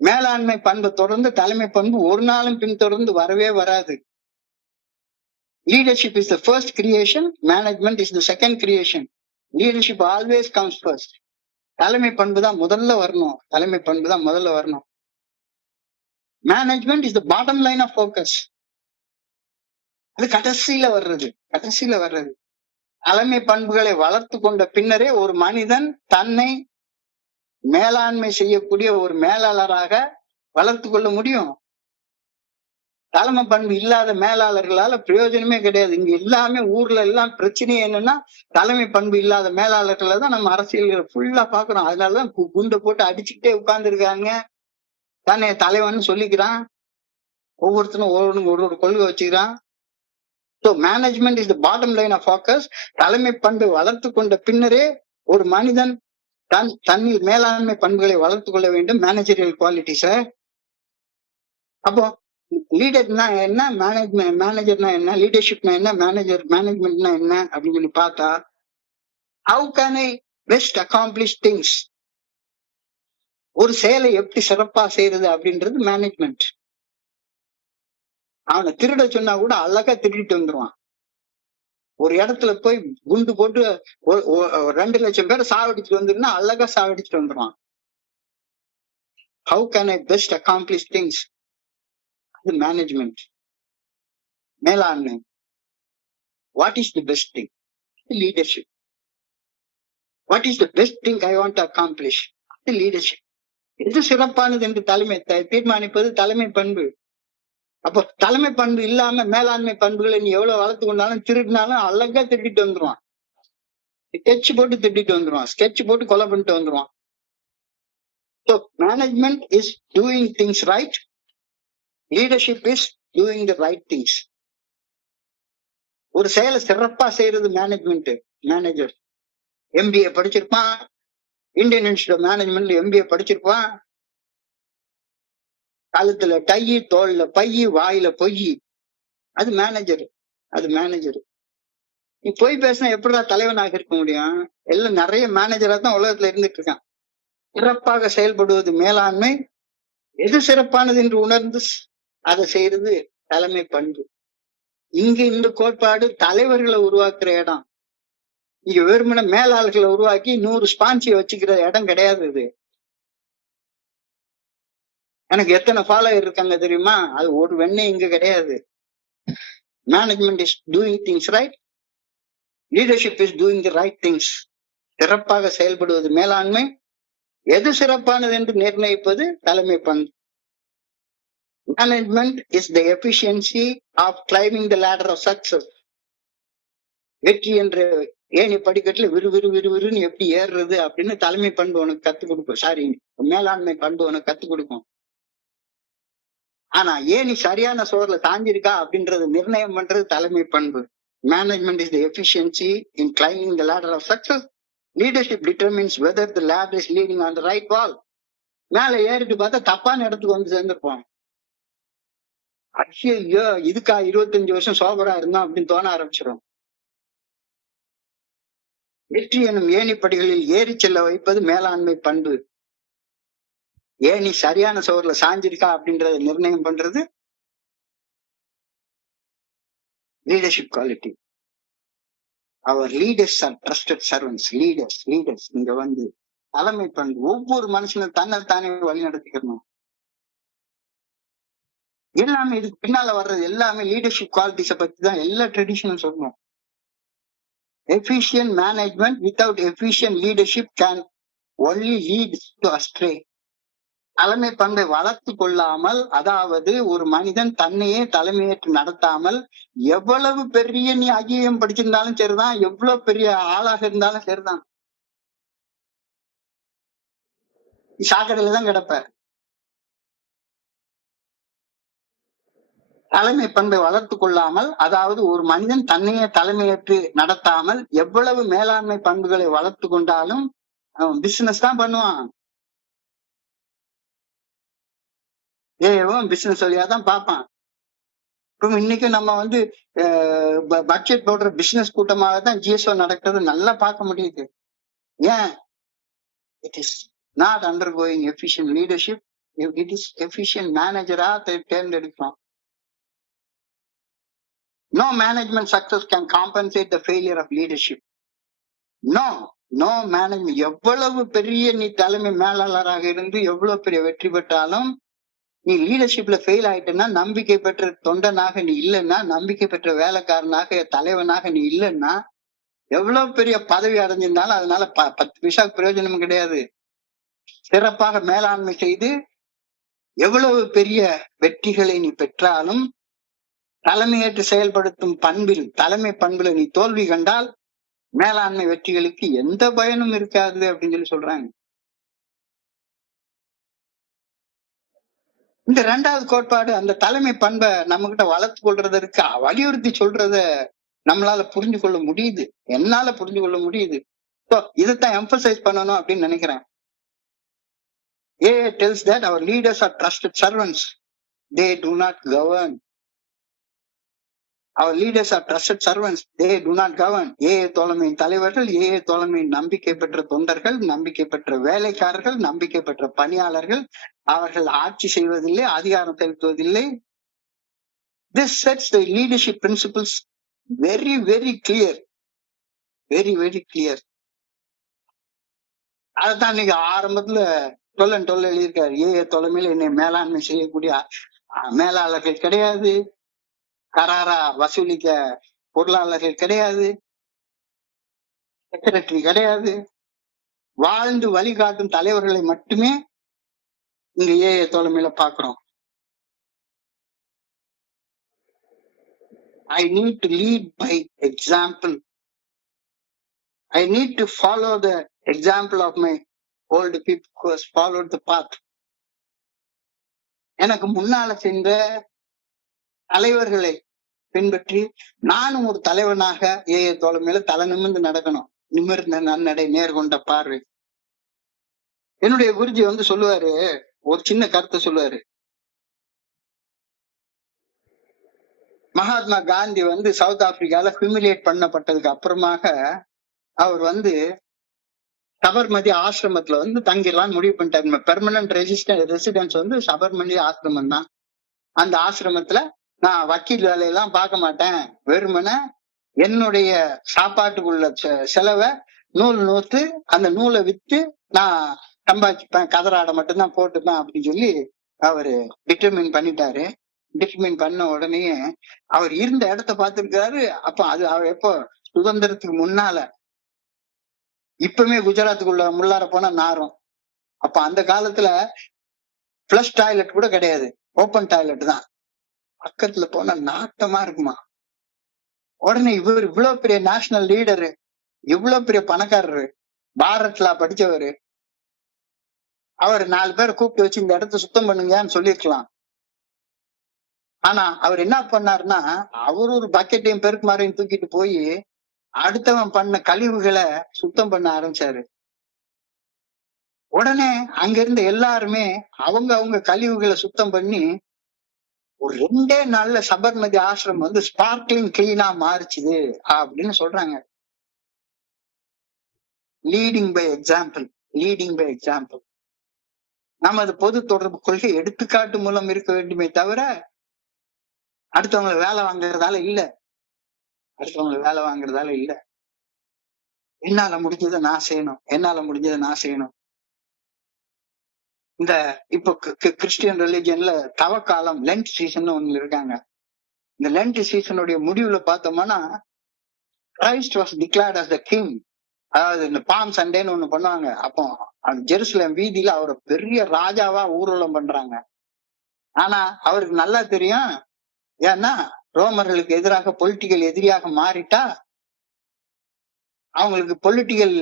மேலாண்மை பண்பு தொடர்ந்து தலைமை பண்பு ஒரு நாளும் பின்தொடர்ந்து வரவே வராது. Leadership is the first creation, management is the second creation. Leadership always comes first. தலைமை பண்பு தான் முதல்ல வரணும், தலைமை பண்பு தான் முதல்ல வரணும். Management is the bottom line of focus. அது கடைசியில வர்றது. தலைமை பண்புகளை வளர்த்து கொண்ட பின்னரே ஒரு மனிதன் தன்னை மேலாண்மை செய்யக்கூடிய ஒரு மேலாளராக வளர்த்து கொள்ள முடியும். தலைமை பண்பு இல்லாத மேலாளர்களால பிரயோஜனமே கிடையாது. இங்க எல்லாமே ஊர்ல எல்லாம் பிரச்சனையே என்னன்னா தலைமை பண்பு இல்லாத மேலாளர்களை தான் நம்ம அரசியல் ஃபுல்லா பாக்குறோம். அதனாலதான் குண்டை போட்டு அடிச்சுக்கிட்டே உட்கார்ந்து இருக்காங்க. தானே தலைவன் சொல்லிக்கிறான், ஒவ்வொருத்தரும் ஒரு கொள்கை வச்சுக்கிறான். So management is the bottom line of focus. தலைமை பண்பை வளர்த்து கொண்ட பின்னரே ஒரு மனிதன் தன்னில் மேலாண்மை பண்புகளை வளர்த்து கொள்ள வேண்டும், மேனேஜரியல் குவாலிட்டிஸ. அப்போ லீடர்னா என்ன, மேனேஜர்னா என்ன, லீடர்ஷிப்னா என்ன, மேனேஜ்மெண்ட்னா என்ன அப்படின்னு சொல்லி பார்த்தா, how can I best accomplish things, ஒரு செயலை எப்படி சிறப்பா செய்யறது அப்படின்றது மேனேஜ்மெண்ட். அவனை திருட சொன்னா கூட அழகா திருடிட்டு வந்துருவான். ஒரு இடத்துல போய் குண்டு போட்டு 2 லட்சம் பேரை சாவடிச்சுட்டு வந்துருன்னா அழகா சாவடிச்சுட்டு வந்துருவான். How can I best accomplish things, அது மேனேஜ்மெண்ட், மேலாண்மை. What is the best thing, leadership. What is the best thing I want to accomplish, leadership. எது சிறப்பானது என்று தலைமை தீர்மானிப்பது தலைமை பண்பு. அப்போ தலைமை பண்பு இல்லாம மேலாண்மை பண்புகளை நீ எவ்வளவு வளர்த்து கொண்டாலும் திருடினாலும் அழகா திருடிட்டு வந்துருவான். ஸ்கெட்ச் போட்டு திருடிட்டு வந்துருவான், ஸ்கெட்ச் போட்டு கொலை பண்ணிட்டு வந்துருவான். So management is doing things right, leadership is doing the right things. ஒரு செயலை சிறப்பா செய்யறது மேனேஜ்மெண்ட், மேனேஜர். MBA படிச்சிருப்பான், இந்தியன் இன்ஸ்டிடியூட் ஆஃப் மேனேஜ்மெண்ட்ல MBA படிச்சிருப்பான், கழுத்துல டை, தோல்ல பை, வாயில பொய். அது மேனேஜர். அது மேனேஜர். நீ பொய் பேசினா எப்படிடா தலைவனாக இருக்க முடியும்? எல்லாம் நிறைய மேனேஜரா தான் உலகத்துல இருந்துட்டு இருக்கான். சிறப்பாக செயல்படுவது மேலாண்மை. எது சிறப்பானது என்று உணர்ந்து அதை செய்யறது தலைமை பண்பு. இங்க இந்த கோட்பாடு தலைவர்களை உருவாக்குற இடம். இங்க வெறுமன மேலாளர்களை உருவாக்கி 100 ஸ்பான்சியை வச்சுக்கிற இடம் கிடையாது இது. எனக்கு எத்தனை ஃபாலோவர் இருக்காங்க தெரியுமா? அது ஒரு வெண்ணே இங்க கிடையாது. Management is doing things right, leadership is doing the right things. சிறப்பாக செயல்படுவது மேலாண்மை. எது சிறப்பானது என்று நிர்ணயிப்பது தலைமை பண்பு. Management is the efficiency of climbing the ladder of success. வெற்றி என்ற ஏணி படிக்கட்டுல விறுவிறுன்னு எப்படி ஏறுறது அப்படின்னு தலைமை பண்பு உனக்கு கத்துக் கொடுக்கும். சாரி, மேலாண்மை பண்பு உனக்கு கத்துக் கொடுக்கும். ஆனா ஏணி சரியான சோர்ல சாஞ்சிருக்கா அப்படின்றது நிர்ணயம் பண்றது தலைமை பண்பு. Management is the efficiency in climbing the ladder of success. Leadership determines whether the ladder is leading on the right wall. மேல ஏறிட்டு பார்த்தா தப்பான இடத்துக்கு வந்து சேர்ந்திருப்போம். ஐயோ இதுக்கா 25 வருஷம் சோபரா இருந்தோம் அப்படின்னு தோண ஆரம்பிச்சிடும். வெற்றி எனும் ஏணிப்படிகளில் ஏறி செல்ல வைப்பது மேலாண்மை பண்பு. ஏணி சரியான சோர்ல சாஞ்சிருக்கா அப்படின்றத நிர்ணயம் பண்றது லீடர்ஷிப் குவாலிட்டி. அவர் leaders are trusted servants. Leaders இங்க வந்து தலைமை பண்பு. ஒவ்வொரு மனுஷனும் தன்னைத்தானே வழி நடத்திக்கணும். எல்லாமே இதுக்கு பின்னால வர்றது எல்லாமே லீடர்ஷிப் குவாலிட்டிஸ பத்தி தான் எல்லா ட்ரெடிஷனும் சொல்லணும். Efficient management without efficient leadership can only lead to astray. தலைமை பண்பை வளர்த்து கொள்ளாமல், அதாவது ஒரு மனிதன் தன்னையே தலைமையேற்று நடத்தாமல், எவ்வளவு பெரிய நீ ஐஏஎம் படிச்சிருந்தாலும் சரிதான், எவ்வளவு பெரிய ஆளாக இருந்தாலும் சரிதான், சாக்கடையில தான் கிடப்ப. தலைமை பண்பை வளர்த்து கொள்ளாமல், அதாவது ஒரு மனிதன் தன்னையே தலைமையேற்று நடத்தாமல் எவ்வளவு மேலாண்மை பண்புகளை வளர்த்து கொண்டாலும் அவன் பிசினஸ் தான் பண்ணுவான். பிசினஸ் வழியா தான் பார்ப்பான். இப்போ இன்னைக்கு நம்ம வந்து பட்ஜெட் போடுற பிசினஸ் கூட்டமாக தான் ஜிஎஸ்ஓ நடக்கிறது நல்லா பார்க்க முடியுது. ஏன்? It is not undergoing efficient leadership. It is efficient மேனேஜரா தேர்ந்தெடுக்கிறோம். No management success can compensate the failure of leadership. No management. எவ்வளவு பெரிய நீ தலைமை மேலாளராக இருந்து எவ்வளவு பெரிய வெற்றி பெற்றாலும் நீ லீடர்ஷிப்ல ஃபெயில் ஆயிட்டேன்னா, நம்பிக்கை பெற்ற தொண்டனாக நீ இல்லைன்னா, நம்பிக்கை பெற்ற வேலைக்காரனாக தலைவனாக நீ இல்லைன்னா, எவ்வளவு பெரிய பதவி அடைஞ்சிருந்தாலும் அதனால 10 பைசா பிரயோஜனம் கிடையாது. சிறப்பாக மேலாண்மை செய்து எவ்வளவு பெரிய வெற்றிகளை நீ பெற்றாலும் தலைமையேற்று செயல்படுத்தும் பண்பில், தலைமை பண்புல நீ தோல்வி கண்டால் மேலாண்மை வெற்றிகளுக்கு எந்த பயனும் இருக்காது அப்படின்னு சொல்றாங்க. இந்த 2வது கோட்பாடு அந்த தலைமை பண்பை நம்ம கிட்ட வளர்த்து கொள்றதற்கு வலியுறுத்தி சொல்றத நம்மளால புரிஞ்சு கொள்ள முடியுது. என்னால புரிஞ்சு கொள்ள முடியுது. இதைத்தான் எம்பசைஸ் பண்ணணும் அப்படின்னு நினைக்கிறேன். AA tells that our leaders are trusted servants. They do not govern. Our leaders are trusted servants. They do not govern. AA தோழமையின் தலைவர்கள், AA தோழமையின் நம்பிக்கை பெற்ற தொண்டர்கள், நம்பிக்கை பெற்ற வேலைக்காரர்கள், நம்பிக்கை பெற்ற பணியாளர்கள். அவர்கள் ஆட்சி செய்வதில்லை, அதிகாரம் செலுத்துவதில்லை. This sets the leadership principles very, very clear. Very, very clear. அதுதான் இன்னைக்கு ஆரம்பத்துல டொல் எழுதியிருக்காரு. AA தலைமையில என்னை மேலாண்மை செய்யக்கூடிய மேலாளர்கள் கிடையாது, கராரா வசூலிக்க பொருளாளர்கள் கிடையாது, செக்ரட்டரி கிடையாது, வாழ்ந்து வழிகாட்டும் தலைவர்களை மட்டுமே இங்க AA தலைமையில பாக்குறோம். I need to lead by example. I need to follow the example of my old people who has followed the path. எனக்கு முன்னால சென்ற தலைவர்களை பின்பற்றி நானும் ஒரு தலைவனாக AA தோழமையில தலை நிமிர்ந்து நடக்கணும். நிமிர்ந்த நன்னடை, நேர்கொண்ட பார்வை. என்னுடைய குருஜி சொல்லுவாரு, ஒரு சின்ன கருத்தை சொல்லுவாரு. மகாத்மா காந்தி வந்து சவுத் ஆப்பிரிக்கால ஹியூமிலியேட் பண்ணப்பட்டதுக்கு அப்புறமாக அவர் வந்து சபர்மதி ஆசிரமத்துல வந்து தங்கிடலாம்னு முடிவு பண்ணிட்டாரு. பெர்மனன்ட் ரெசிடென்ஸ் வந்து சபர்மதி ஆசிரமம் தான். அந்த ஆசிரமத்துல நான் வக்கீல் வேலையெல்லாம் பார்க்க மாட்டேன், வெறுமனே என்னுடைய சாப்பாட்டுக்குள்ள செலவை நூல் நூத்து அந்த நூலை வித்து நான் சம்பாதிச்சுப்பேன், கதராடை மட்டும்தான் போட்டுப்பேன் அப்படின்னு சொல்லி அவரு டிட்டர்மின் பண்ணிட்டாரு. டிட்டர்மின் பண்ண உடனே அவர் இருந்த இடத்த பார்த்திருக்காரு. அப்ப அது அவர் எப்போ சுதந்திரத்துக்கு முன்னால, இப்பவுமே குஜராத்துக்குள்ள முள்ளார போனா நாரும். அப்ப அந்த காலத்துல பிளஷ் டாய்லெட் கூட கிடையாது, ஓப்பன் டாய்லெட் தான். பக்கத்துல போனா நாட்டமா இருக்குமா. உடனே இவர் இவ்வளவு பெரிய நேஷனல் லீடரு, இவ்வளவு பெரிய பணக்காரரு, பாரத்லா படிச்சவரு, அவர் 4 பேரை கூப்பிட்டு வச்சு இந்த இடத்த சுத்தம் பண்ணுங்கன்னு சொல்லிருக்கலாம். ஆனா அவர் என்ன பண்ணாருன்னா, அவரு ஒரு பக்கெட்டையும் பெருக்குமாரையும் தூக்கிட்டு போய் அடுத்தவன் பண்ண கழிவுகளை சுத்தம் பண்ண ஆரம்பிச்சாரு. உடனே அங்க இருந்த எல்லாருமே அவங்க கழிவுகளை சுத்தம் பண்ணி ஒரு 2 நாள்ல சபர்மதி ஆசிரமம் வந்து ஸ்பார்க்லிங் கிளீனா மாறிச்சுது அப்படின்னு சொல்றாங்க. Leading by example, leading by example. நமது பொது தொடர்பு கொள்கை எடுத்துக்காட்டு மூலம் இருக்க வேண்டுமே தவிர அடுத்தவங்களை வேலை வாங்குறதால இல்ல, அடுத்தவங்களை வேலை வாங்குறதால இல்ல. என்னால முடிஞ்சதை நான் செய்யணும், என்னால முடிஞ்சதை நான் செய்யணும். இந்த இப்போ கிறிஸ்டியன் ரிலிஜன்ல தவக்காலம், லென்ட் சீசன் ஒண்ணு இருக்காங்க. இந்த லென்ட் சீசனுடைய முடிவுல பார்த்தோம்னா Christ was declared as the king. அதாவது இந்த பாம் சண்டேன்னு ஒண்ணு பண்ணுவாங்க. அப்போ அந்த ஜெருசலேம் வீதியில அவரை பெரிய ராஜாவா ஊர்வலம் பண்றாங்க. ஆனா அவருக்கு நல்லா தெரியும், ஏன்னா ரோமர்களுக்கு எதிராக பொலிட்டிக்கல் எதிரியாக மாறிட்டா அவங்களுக்கு பொலிட்டிக்கல்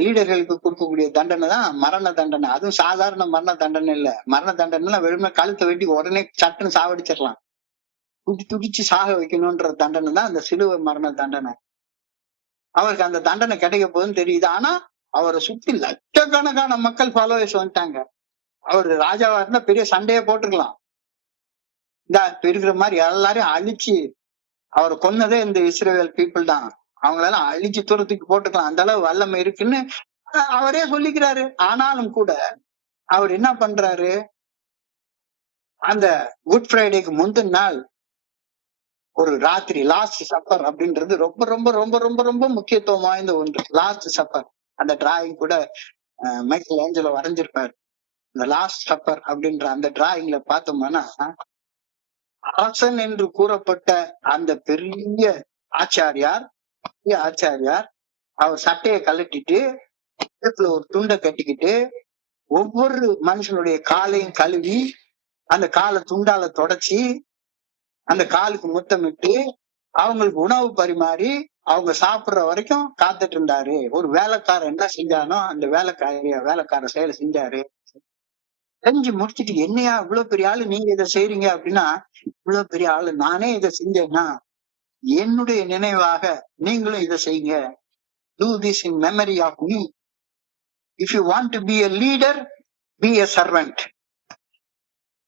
லீடர்களுக்கு கொடுக்கக்கூடிய தண்டனை தான் மரண தண்டனை. அதுவும் சாதாரண மரண தண்டனை இல்ல. மரண தண்டனை வெறுமை கழுத்தை வெட்டி உடனே சட்டுன்னு சாவடிச்சிடலாம். துடிச்சு சாக வைக்கணும்ன்ற தண்டனை தான் அந்த சிலுவை மரண தண்டனை. அவருக்கு அந்த தண்டனை கிடைக்க போகுதுன்னு தெரியுது. ஆனா அவரை சுத்தி லட்சக்கணக்கான மக்கள் ஃபாலோவர்ஸ் வந்துட்டாங்க. அவர் ராஜாவா இருந்தா பெரிய சண்டையே போட்டுக்கலாம். இந்த இருக்கிற மாதிரி எல்லாரையும் அழிச்சு, அவரை கொன்னதே இந்த இஸ்ரேல் பீப்புள் தான். அவங்களெல்லாம் அழிச்சு தூரத்துக்கு போட்டுக்கலாம், அந்த அளவு வல்லமை இருக்குன்னு அவரே சொல்லிக்கிறாரு. ஆனாலும் கூட அவர் என்ன பண்றாரு, அந்த குட் ஃப்ரைடேக்கு முந்தின நாள் ஒரு ராத்திரி, லாஸ்ட் சப்பர் அப்படின்றது ரொம்ப ரொம்ப ரொம்ப ரொம்ப ரொம்ப முக்கியத்துவம் வாய்ந்த ஒன்று. லாஸ்ட் சப்பர், அந்த டிராயிங் கூட மைக்கேல் ஏஞ்சலோ வரைஞ்சிருப்பாரு. இந்த லாஸ்ட் சப்பர் அப்படின்ற அந்த டிராயிங்ல பார்த்தோம்னா, அரசன் என்று கூறப்பட்ட அந்த பெரிய ஆச்சாரியார் அவர் சட்டையை கழட்டிட்டு ஒரு துண்டை கட்டிக்கிட்டு ஒவ்வொரு மனுஷனுடைய காலையும் கழுவி அந்த காலை துண்டால தொடச்சி அந்த காலுக்கு முத்தமிட்டு அவங்களுக்கு உணவு பரிமாறி அவங்க சாப்பிடுற வரைக்கும் காத்துட்டு இருந்தாரு. ஒரு வேலைக்காரன் என்ன செஞ்சானோ அந்த வேலைக்கார செயலை செஞ்சாரு. செஞ்சு முடிச்சுட்டு, என்னையா இவ்வளவு பெரிய ஆளு நீங்க இதை செய்றீங்க அப்படின்னா, இவ்வளவு பெரிய ஆளு நானே இதை செஞ்சேன்னா என்னுடைய நினைவாக நீங்களும் இதை செய்யுங்க. Do this in memory of me. If you want to be a leader, be a servant.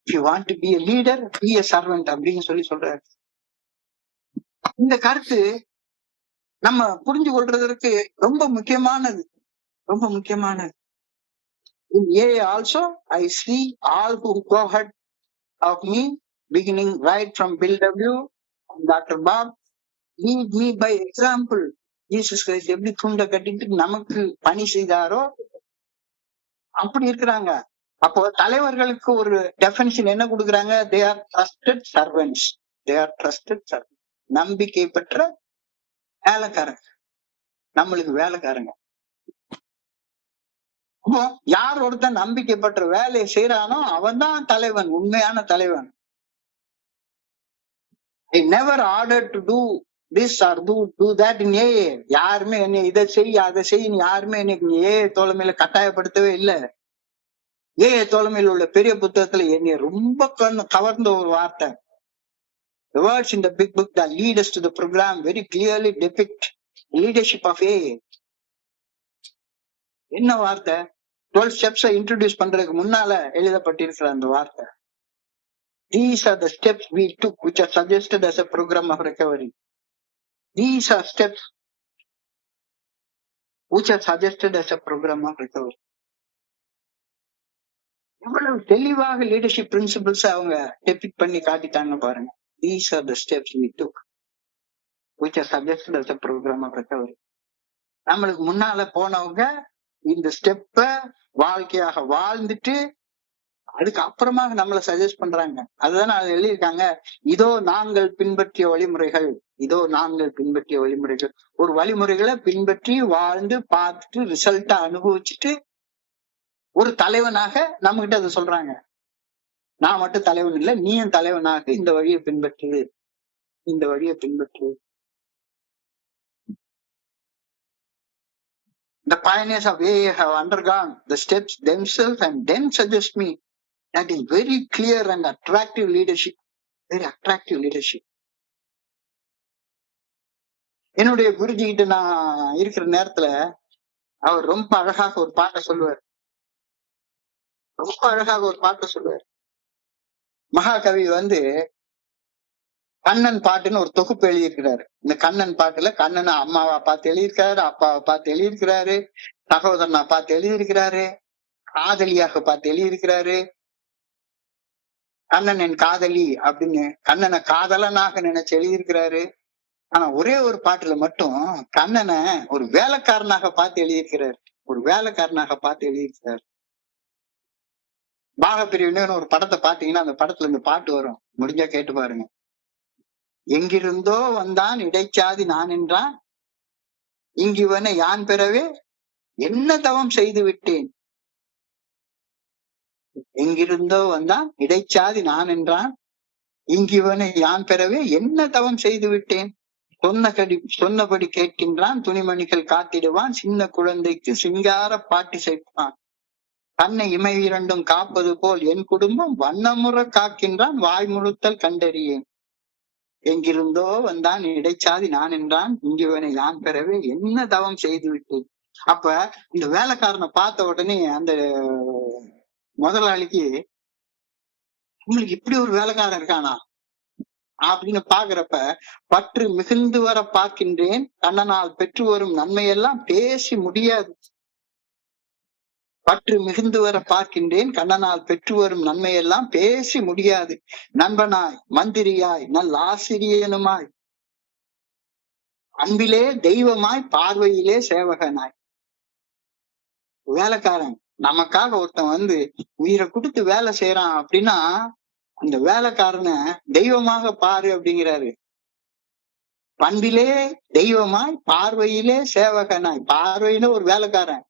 If you want to be a leader, be a servant அப்படின்னு சொல்றாரு. இந்த கருத்து நம்ம புரிஞ்சு கொள்றதற்கு ரொம்ப முக்கியமானது, ரொம்ப முக்கியமானது. In AA also, I see all who go ahead of me, beginning right from Bill W, Dr. Bob, lead me by example. Jesus Christ எப்படி துண்டை கட்டிட்டு நமக்கு பணி செய்தாரோ அப்படி இருக்கிறாங்க. அப்போ தலைவர்களுக்கு ஒரு டெஃபினிஷன் என்ன கொடுக்குறாங்க? They are trusted servants. They are trusted servants, நம்பிக்கை பெற்ற வேலைக்காரங்க, நம்மளுக்கு வேலைக்காரங்க. அப்போ யார் ஒருத்தன் நம்பிக்கை பெற்ற வேலையை செய்யறானோ அவன் தான் தலைவன், உண்மையான தலைவன். I never ordered to do this or do that in AA. யாருமே என்னை இதை செய் அதை செய் யாருமே எனக்கு AA தோழமையில கட்டாயப்படுத்தவே இல்லை. AA தோழமையில் உள்ள பெரிய புத்தகத்துல என்னை ரொம்ப கவர்ந்த ஒரு வார்த்தை, the words in the big book that lead us to the program very clearly depict leadership of AA. என்ன வார்த்தை? 12 steps இன்ட்ரோடியூஸ் பண்றதுக்கு முன்னால எழுதப்பட்டிருக்கிற அந்த வார்த்தை. These are the steps we took, which are suggested as a program of recovery. These are steps which are suggested as a program of recovery. எவ்வளவு தெளிவாக leadership principles அவங்க depict பண்ணி காட்டிட்டாங்க பாருங்க. These are the steps we took, which are suggested as a program of recovery. நம்மளுக்கு முன்னால போனவங்க இந்த ஸ்டெப்ப வாழ்க்கையாக வாழ்ந்துட்டு அதுக்கு அப்புறமாக நம்மளை சஜஸ்ட் பண்றாங்க. அதுதானே அது எழுதியிருக்காங்க. இதோ நாங்கள் பின்பற்றிய வழிமுறைகள், இதோ நாங்கள் பின்பற்றிய வழிமுறைகள். ஒரு வழிமுறைகளை பின்பற்றி வாழ்ந்து பார்த்துட்டு ரிசல்ட்டை அனுபவிச்சுட்டு ஒரு தலைவனாக நம்ம கிட்ட அதை சொல்றாங்க. நான் மட்டும் தலைவன் இல்லை, நீயும் தலைவனாக இந்த வழியை பின்பற்று, இந்த வழியை பின்பற்று. The pioneers of AA have undergone the steps themselves and then suggest me. That is very clear and attractive leadership. Very attractive leadership. என்னுடைய குருஜி கிட்ட நான் இருக்கிற நேரத்துல அவர் ரொம்ப அழகாக ஒரு பாட்டை சொல்லுவார். ரொம்ப அழகாக ஒரு பாட்டை சொல்லுவார். மகாகவி கண்ணன் பாட்டுன்னு ஒரு தொகுப்பு எழுதியிருக்கிறாரு. இந்த கண்ணன் பாட்டுல கண்ணனை அம்மாவை பார்த்து எழுதியிருக்கிறாரு, அப்பாவை பார்த்து எழுதியிருக்கிறாரு, சகோதரனை பார்த்து எழுதியிருக்கிறாரு, காதலியாக பார்த்து எழுதியிருக்கிறாரு. கண்ணன் என் காதலி அப்படின்னு கண்ணனை காதலனாக நினைச்சு எழுதியிருக்கிறாரு. ஆனா ஒரே ஒரு பாட்டுல மட்டும் கண்ணனை ஒரு வேலைக்காரனாக பார்த்து எழுதியிருக்கிறார். ஒரு வேலைக்காரனாக பார்த்து எழுதியிருக்கிறார். பாகப்பிரிவின்னு ஒரு படத்தை பாத்தீங்கன்னா அந்த படத்துல இந்த பாட்டு வரும், முடிஞ்சா கேட்டு பாருங்க. எங்கிருந்தோ வந்தான் இடைச்சாதி நான் என்றான், இங்கிவனை யான் பெறவே என்ன தவம் செய்து விட்டேன். எங்கிருந்தோ வந்தான் இடைச்சாதி நான் என்றான், இங்கிவனை யான் பெறவே என்ன தவம் செய்து விட்டேன். சொன்னபடி கேட்கின்றான், துணிமணிகள் காத்திடுவான், சின்ன குழந்தைக்கு சிங்கார பாட்டி செய்வான். தன்னை இமை இரண்டும் காப்பது போல் என் குடும்பம் வண்ணமுற காக்கின்றான், வாய் முழுத்தல் கண்டறியேன். எங்கிருந்தோ வந்தான் இடைச்சாதி நான் என்றான், இங்கிவனை யான் பெறவே என்ன தவம் செய்து விட்டேன். அப்ப இந்த வேலைக்காரனை பார்த்த உடனே அந்த முதலாளிக்கு உங்களுக்கு இப்படி ஒரு வேலைக்காரன் இருக்கானா அப்படின்னு பாக்குறப்ப, பற்று மிகுந்து வர பார்க்கின்றேன், கண்ணனால் பெற்று வரும் நன்மையெல்லாம் பேசி முடியாது. பற்று மிகுந்து வர பார்க்கின்றேன், கண்ணனால் பெற்று வரும் நன்மையெல்லாம் பேசி முடியாது. நண்பனாய், மந்திரியாய், நல் ஆசிரியனுமாய், அன்பிலே தெய்வமாய், பார்வையிலே சேவகனாய். வேலைக்காரன் நமக்காக ஒருத்தன் உயிரை கொடுத்து வேலை செய்யறான் அப்படின்னா அந்த வேலைக்காரனை தெய்வமாக பாரு அப்படிங்கிறாரு. பண்பிலே தெய்வமாய், பார்வையிலே சேவகனாய். பார்வையில ஒரு வேலைக்காரன்,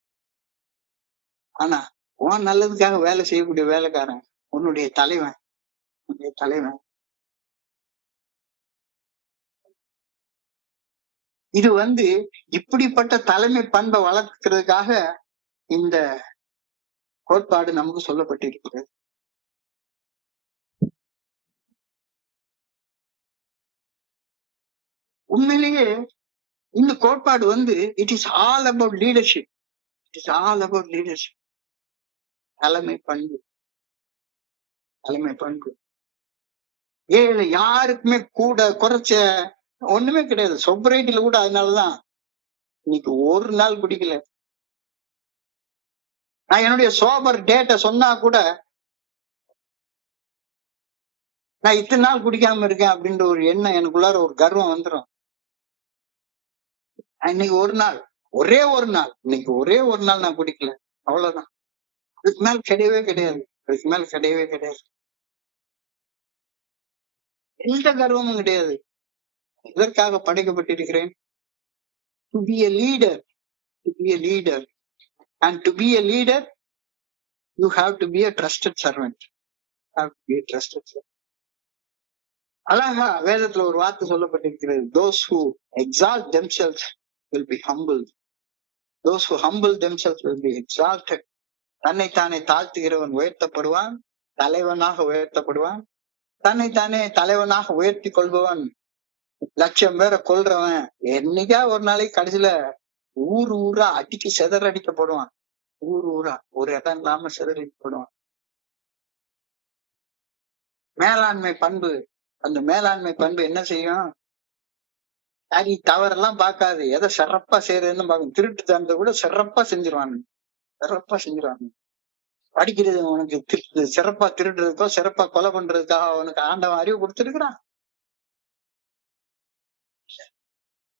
ஆனா உன் நல்லதுக்காக வேலை செய்யக்கூடிய வேலைக்காரன் உன்னுடைய தலைவன், உன்னுடைய தலைவன். இது இப்படிப்பட்ட தலைமை பண்பை வளர்க்கிறதுக்காக இந்த கோட்பாடு நமக்கு சொல்லப்பட்டிருக்கிறது. உண்மையிலேயே இந்த கோட்பாடு it is all about leadership. It is all about leadership. தலைமை பண்பு, தலைமை பண்பு. ஏழை யாருக்குமே கூட குறைச்ச ஒண்ணுமே கிடையாது. சொப்ரைட்டில கூட அதனாலதான் இன்னைக்கு ஒரு நாள் குடிக்கல. நான் என்னுடைய சோபர் டேட்டை சொன்னா கூட நான் இத்தனை நாள் குடிக்காம இருக்கேன் அப்படின்ற ஒரு எண்ணம் எனக்குள்ளார ஒரு கர்வம் வந்துடும். இன்னைக்கு ஒரு நாள், ஒரே ஒரு நாள், இன்னைக்கு ஒரே ஒரு நாள் நான் குடிக்கல, அவ்வளவுதான். அதுக்கு மேல கிடையவே கிடையாது, அதுக்கு மேல கிடையவே கிடையாது. எந்த கர்வமும் கிடையாது. இதற்காக படைக்கப்பட்டிருக்கிறேன். To be a leader, to be a leader, and to be a leader you have to be a trusted servant. Have to be a trusted servant. அழகா வேதத்துல ஒரு வார்த்தை சொல்லப்பட்டிருக்கிறது, those who exalt themselves will be humbled, those who humble themselves will be exalted. தன்னைத்தானே தாழ்த்துகிறவன் உயர்த்தப்படுவான், தலைவனாக உயர்த்தப்படுவான். தன்னைத்தானே தலைவனாக உயர்த்தி கொள்பவன், லட்சம் பேரை கொல்றவன், என்னைக்கா ஒரு நாளைக்கு கடைசியில ஊரா அடிச்சு சிதறடிக்கப்படுவான். ஊரா ஒரு இடம் இல்லாம சிதறடிக்கப்படுவான். மேலாண்மை பண்பு. அந்த மேலாண்மை பண்பு என்ன செய்யும்? சரி தவறெல்லாம் பார்க்காது, எதை சிறப்பா செய்யறதுன்னு பார்க்கும். திருட்டு தந்த கூட சிறப்பா செஞ்சிருவாங்க, சிறப்பா செஞ்சிருவாங்க. படிக்கிறது உனக்கு சிறப்பா திருடுறதுக்கோ சிறப்பா கொலை பண்றதுக்காக அவனுக்கு ஆண்டவன் அறிவு கொடுத்திருக்கிறான்.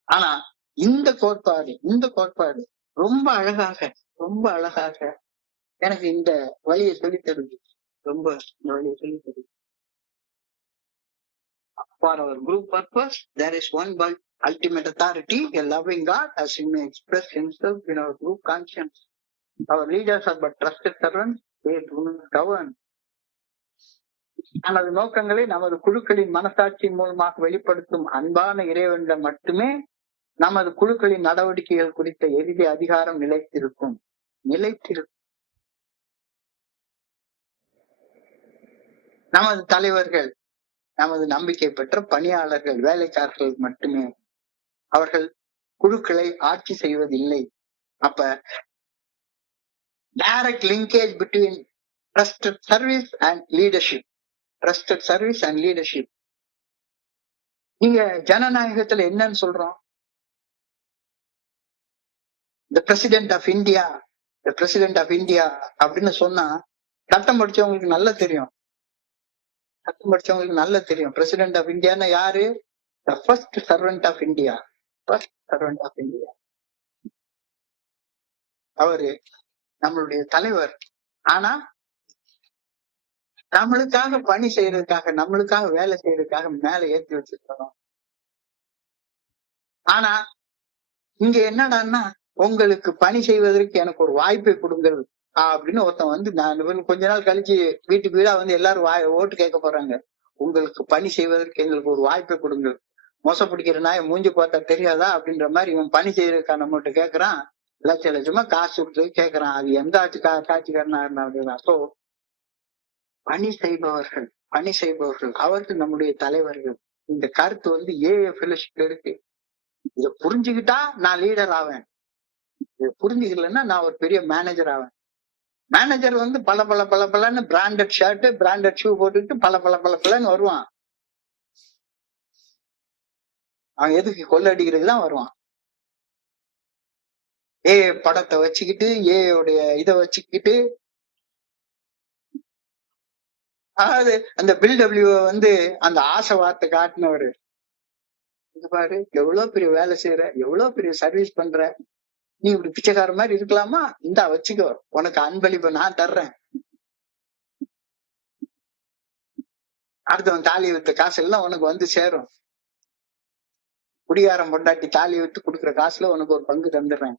ஆனா இந்த கோட்பாடு ரொம்ப அழகாக எனக்கு இந்த வழியை சொல்லித் தருது. ரொம்ப இந்த வழியை சொல்லித் தருது. For our group purpose, there is one ultimate authority, a loving God, as he may express himself in our group conscience. Our leaders are but trusted servants, they do not govern. நமது நோக்கங்களை நமது குழுக்களின் மனசாட்சியின் மூலமாக வெளிப்படுத்தும் அன்பான இறைவனிடம் மட்டுமே நமது குழுக்களின் நடவடிக்கைகள் குறித்த எளிய அதிகாரம் நிலைத்திருக்கும். நமது தலைவர்கள், நமது நம்பிக்கை பெற்ற பணியாளர்கள், வேலைக்காரர்கள் மட்டுமே அவர்கள் குழுக்களை ஆட்சி செய்வதில்லை. அப்ப direct linkage between trusted service and leadership. நீங்க ஜனநாயகத்துல என்னன்னு சொல்றோம்? the president of India அப்படின்னு சொன்னா சட்டம் படிச்சவங்களுக்கு நல்லா தெரியும். பிரசிடென்ட் ஆஃப் இந்தியான்னா யாரு? the first servant of India. அவரு நம்மளுடைய தலைவர். ஆனா நம்மளுக்காக பணி செய்யறதுக்காக, நம்மளுக்காக வேலை செய்யறதுக்காக மேல ஏற்றி வச்சிருக்கோம். ஆனா இங்க என்னடான்னா, உங்களுக்கு பணி செய்வதற்கு எனக்கு ஒரு வாய்ப்பை கொடுங்கள் அப்படின்னு ஒருத்தன் வந்து, நான் கொஞ்ச நாள் கழிச்சு வீட்டுக்கு வீடா வந்து எல்லாரும் ஓட்டு கேட்க போறாங்க. உங்களுக்கு பணி செய்வதற்கு எங்களுக்கு ஒரு வாய்ப்பை கொடுங்கள். மோசம் பிடிக்கிற நாய் மூஞ்சி பார்த்தா தெரியாதா அப்படின்ற மாதிரி இவன் பணி செய்யறதுக்கான நம்மகிட்ட கேட்கறான். லட்சமா காசு கொடுத்து கேட்கறான். அது எந்த காட்சிக்காரனா இருந்தா. சோ பணி செய்பவர்கள் அவர்கள் நம்முடைய தலைவர்கள். இந்த கருத்து வந்து ஃபெலோஷிப்ல இருக்கு. இத புரிஞ்சுக்கிட்டா நான் லீடர் ஆவேன், இதை புரிஞ்சுக்கலன்னா நான் ஒரு பெரிய மேனேஜர் ஆவேன். மேனேஜர் வந்து பலன்னு பிராண்டட் ஷர்ட், பிராண்டட் ஷூ போட்டுட்டு பலன்னு வருவான். அவன் எதுக்கு? கொள்ளடிக்கிறதுக்கு தான் வருவான். படத்தை வச்சுக்கிட்டு, உடைய இதை வச்சுக்கிட்டு, அதாவது அந்த பில்டபிள்யூ வந்து அந்த ஆசை வார்த்தை காட்டினவரு. பாரு, எவ்வளவு பெரிய வேலை செய்யற, எவ்வளவு பெரிய சர்வீஸ் பண்ற, நீ இப்படி பிச்சைக்கார மாதிரி இருக்கலாமா? இந்தா வச்சுக்கோ, உனக்கு அன்பளிப்பை நான் தர்றேன். அடுத்தவன் தாலி வித்த காசு எல்லாம் உனக்கு வந்து சேரும். குடிகாரம் பொண்டாட்டி தாலி விட்டு கொடுக்குற காசுல உனக்கு ஒரு பங்கு தந்துடுறேன்,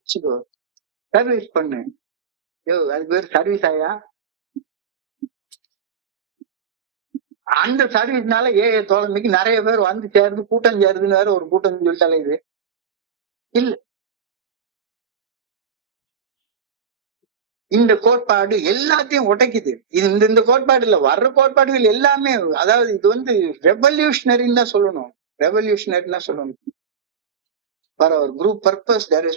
வச்சுக்கோ, சர்வீஸ் பண்ணு. அது பேர் சர்வீஸ் ஆயா? அந்த சர்வீஸ்னால தோழமைக்கு நிறைய பேர் வந்து சேருது, கூட்டம் சேருதுன்னு வேற ஒரு கூட்டம் சொல்லிட்டாலே இது இல்ல. இந்த கோட்பாடு எல்லாத்தையும் உடைக்குது. இந்த கோட்பாடு இல்ல, வர்ற கோட்பாடுகள் எல்லாமே, அதாவது இது வந்து ரெவல்யூஷனரின்னு தான் சொல்லணும். For our group purpose, there is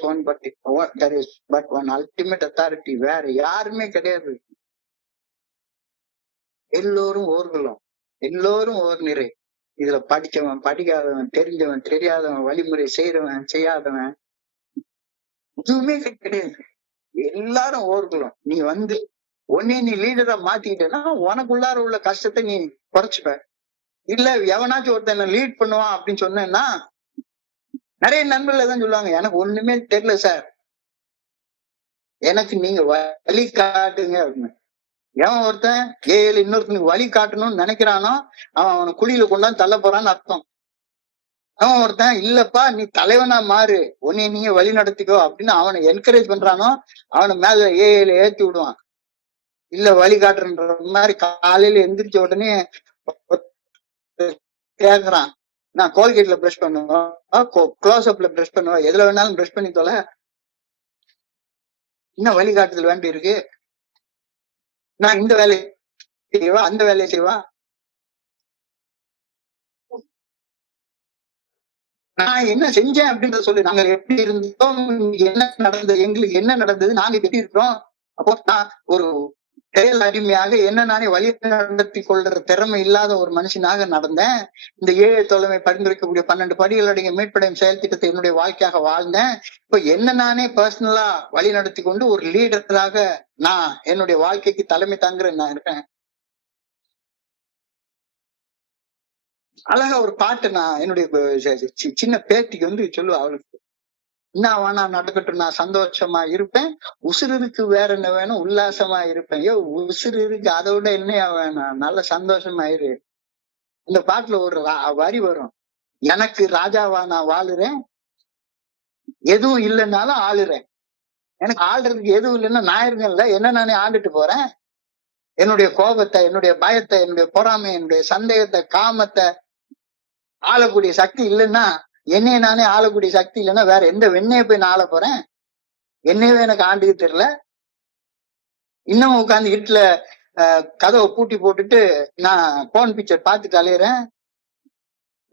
but one ultimate authority. வேற யாருமே கிடையாது. எல்லோரும் ஓர் நிறை. இதுல படிச்சவன், படிக்காதவன், தெரிஞ்சவன், தெரியாதவன், வழிமுறை செய்யறவன், செய்யாதவன், எதுவுமே கிடையாது. எல்லாரும் ஓர்களும். நீ வந்து உன்னை நீ லீடரா மாத்திக்கிட்டேன்னா உனக்குள்ளார உள்ள கஷ்டத்தை நீ குறைச்சுப்ப. இல்ல எவனாச்சும் ஒருத்தன் லீட் பண்ணுவான் அப்படின்னு சொன்னா, நிறைய நண்பர்கள் தான் சொல்லுவாங்க, எனக்கு ஒண்ணுமே தெரியல சார், எனக்கு நீங்க வழி காட்டுங்க அப்படின்னு. எவன் ஒருத்தன் இன்னொருத்தனுக்கு வழி காட்டணும்னு நினைக்கிறானோ அவனை குழியில கொண்டாந்து தள்ள போறான்னு அர்த்தம். அவன் ஒருத்தன் இல்லப்பா நீ தலைவனா மாறு, உன்னை நீங்க வழி நடத்திக்கோ அப்படின்னு அவனை என்கரேஜ் பண்றானோ அவனை மேல ஏத்தி விடுவான். இல்ல வழி காட்டுறன்ற மாதிரி காலையில எந்திரிச்ச உடனே கேக்குறான், நான் கோல்கேட்ல பிரஷ் பண்ணுவேன், க்ளோஸ் அப்ல பிரஷ் பண்ணுவேன், எதுல வேணாலும் பிரஷ் பண்ணி தொலை, இன்னும் வழிகாட்டுதல் வேண்டி இருக்கு, நான் இந்த வேலையை செய்வா அந்த வேலையை செய்வா, நான் என்ன செஞ்சேன் அப்படின்றத சொல்லு, நாங்க எப்படி இருந்தோம், என்ன நடந்தது, எங்களுக்கு என்ன நடந்தது, நாங்க எப்படி இருக்கிறோம். அப்போ நான் ஒரு செயல் அடிமையாக என்ன நானே வழி நடத்தி கொள்ற திறமை இல்லாத ஒரு மனுஷனாக நடந்தேன். இந்த 7 தொலைமை பரிந்துரைக்கக்கூடிய 12 படிகள் அடங்கிய மீட்படையும் செயல் திட்டத்தை என்னுடைய வாழ்க்கையாக வாழ்ந்தேன். இப்ப என்ன நானே பர்சனலா வழி நடத்தி கொண்டு ஒரு லீடராக நான் என்னுடைய வாழ்க்கைக்கு தலைமை தாங்குற நான் இருக்கேன். அழகா ஒரு பாட்டு நான் என்னுடைய சின்ன பேத்திக்கு வந்து சொல்லுவா, அவளுக்கு என்ன வேணா நடக்கட்டும், நான் சந்தோஷமா இருப்பேன், உசுருக்கு வேற என்ன வேணும், உல்லாசமா இருப்பேன். உசுறு இருக்கு, அதை விட என்னையா வேணும், நல்ல சந்தோஷமா இரு. இந்த பாட்டுல ஒரு வரி வரும், எனக்கு ராஜாவா நான் வாழுறேன், எதுவும் இல்லைன்னாலும் ஆளுறேன். எனக்கு ஆள்றதுக்கு எதுவும் இல்லைன்னா நான் இருக்கேன்ல, என்ன நானே ஆண்டுட்டு போறேன். என்னுடைய கோபத்தை, என்னுடைய பயத்தை, என்னுடைய பொறாமை, என்னுடைய சந்தேகத்தை, காமத்தை ஆளக்கூடிய சக்தி இல்லைன்னா, என்னைய நானே ஆளக்கூடிய சக்தி இல்லைன்னா வேற எந்த வெண்ணைய போய் நான் ஆள போறேன்? என்னையவே எனக்கு ஆண்டுக்கு தெரியல. இன்னும் உட்காந்து வீட்டுல கதவை பூட்டி போட்டுட்டு நான் போன் பிக்சர் பார்த்துட்டு அலையிறேன்.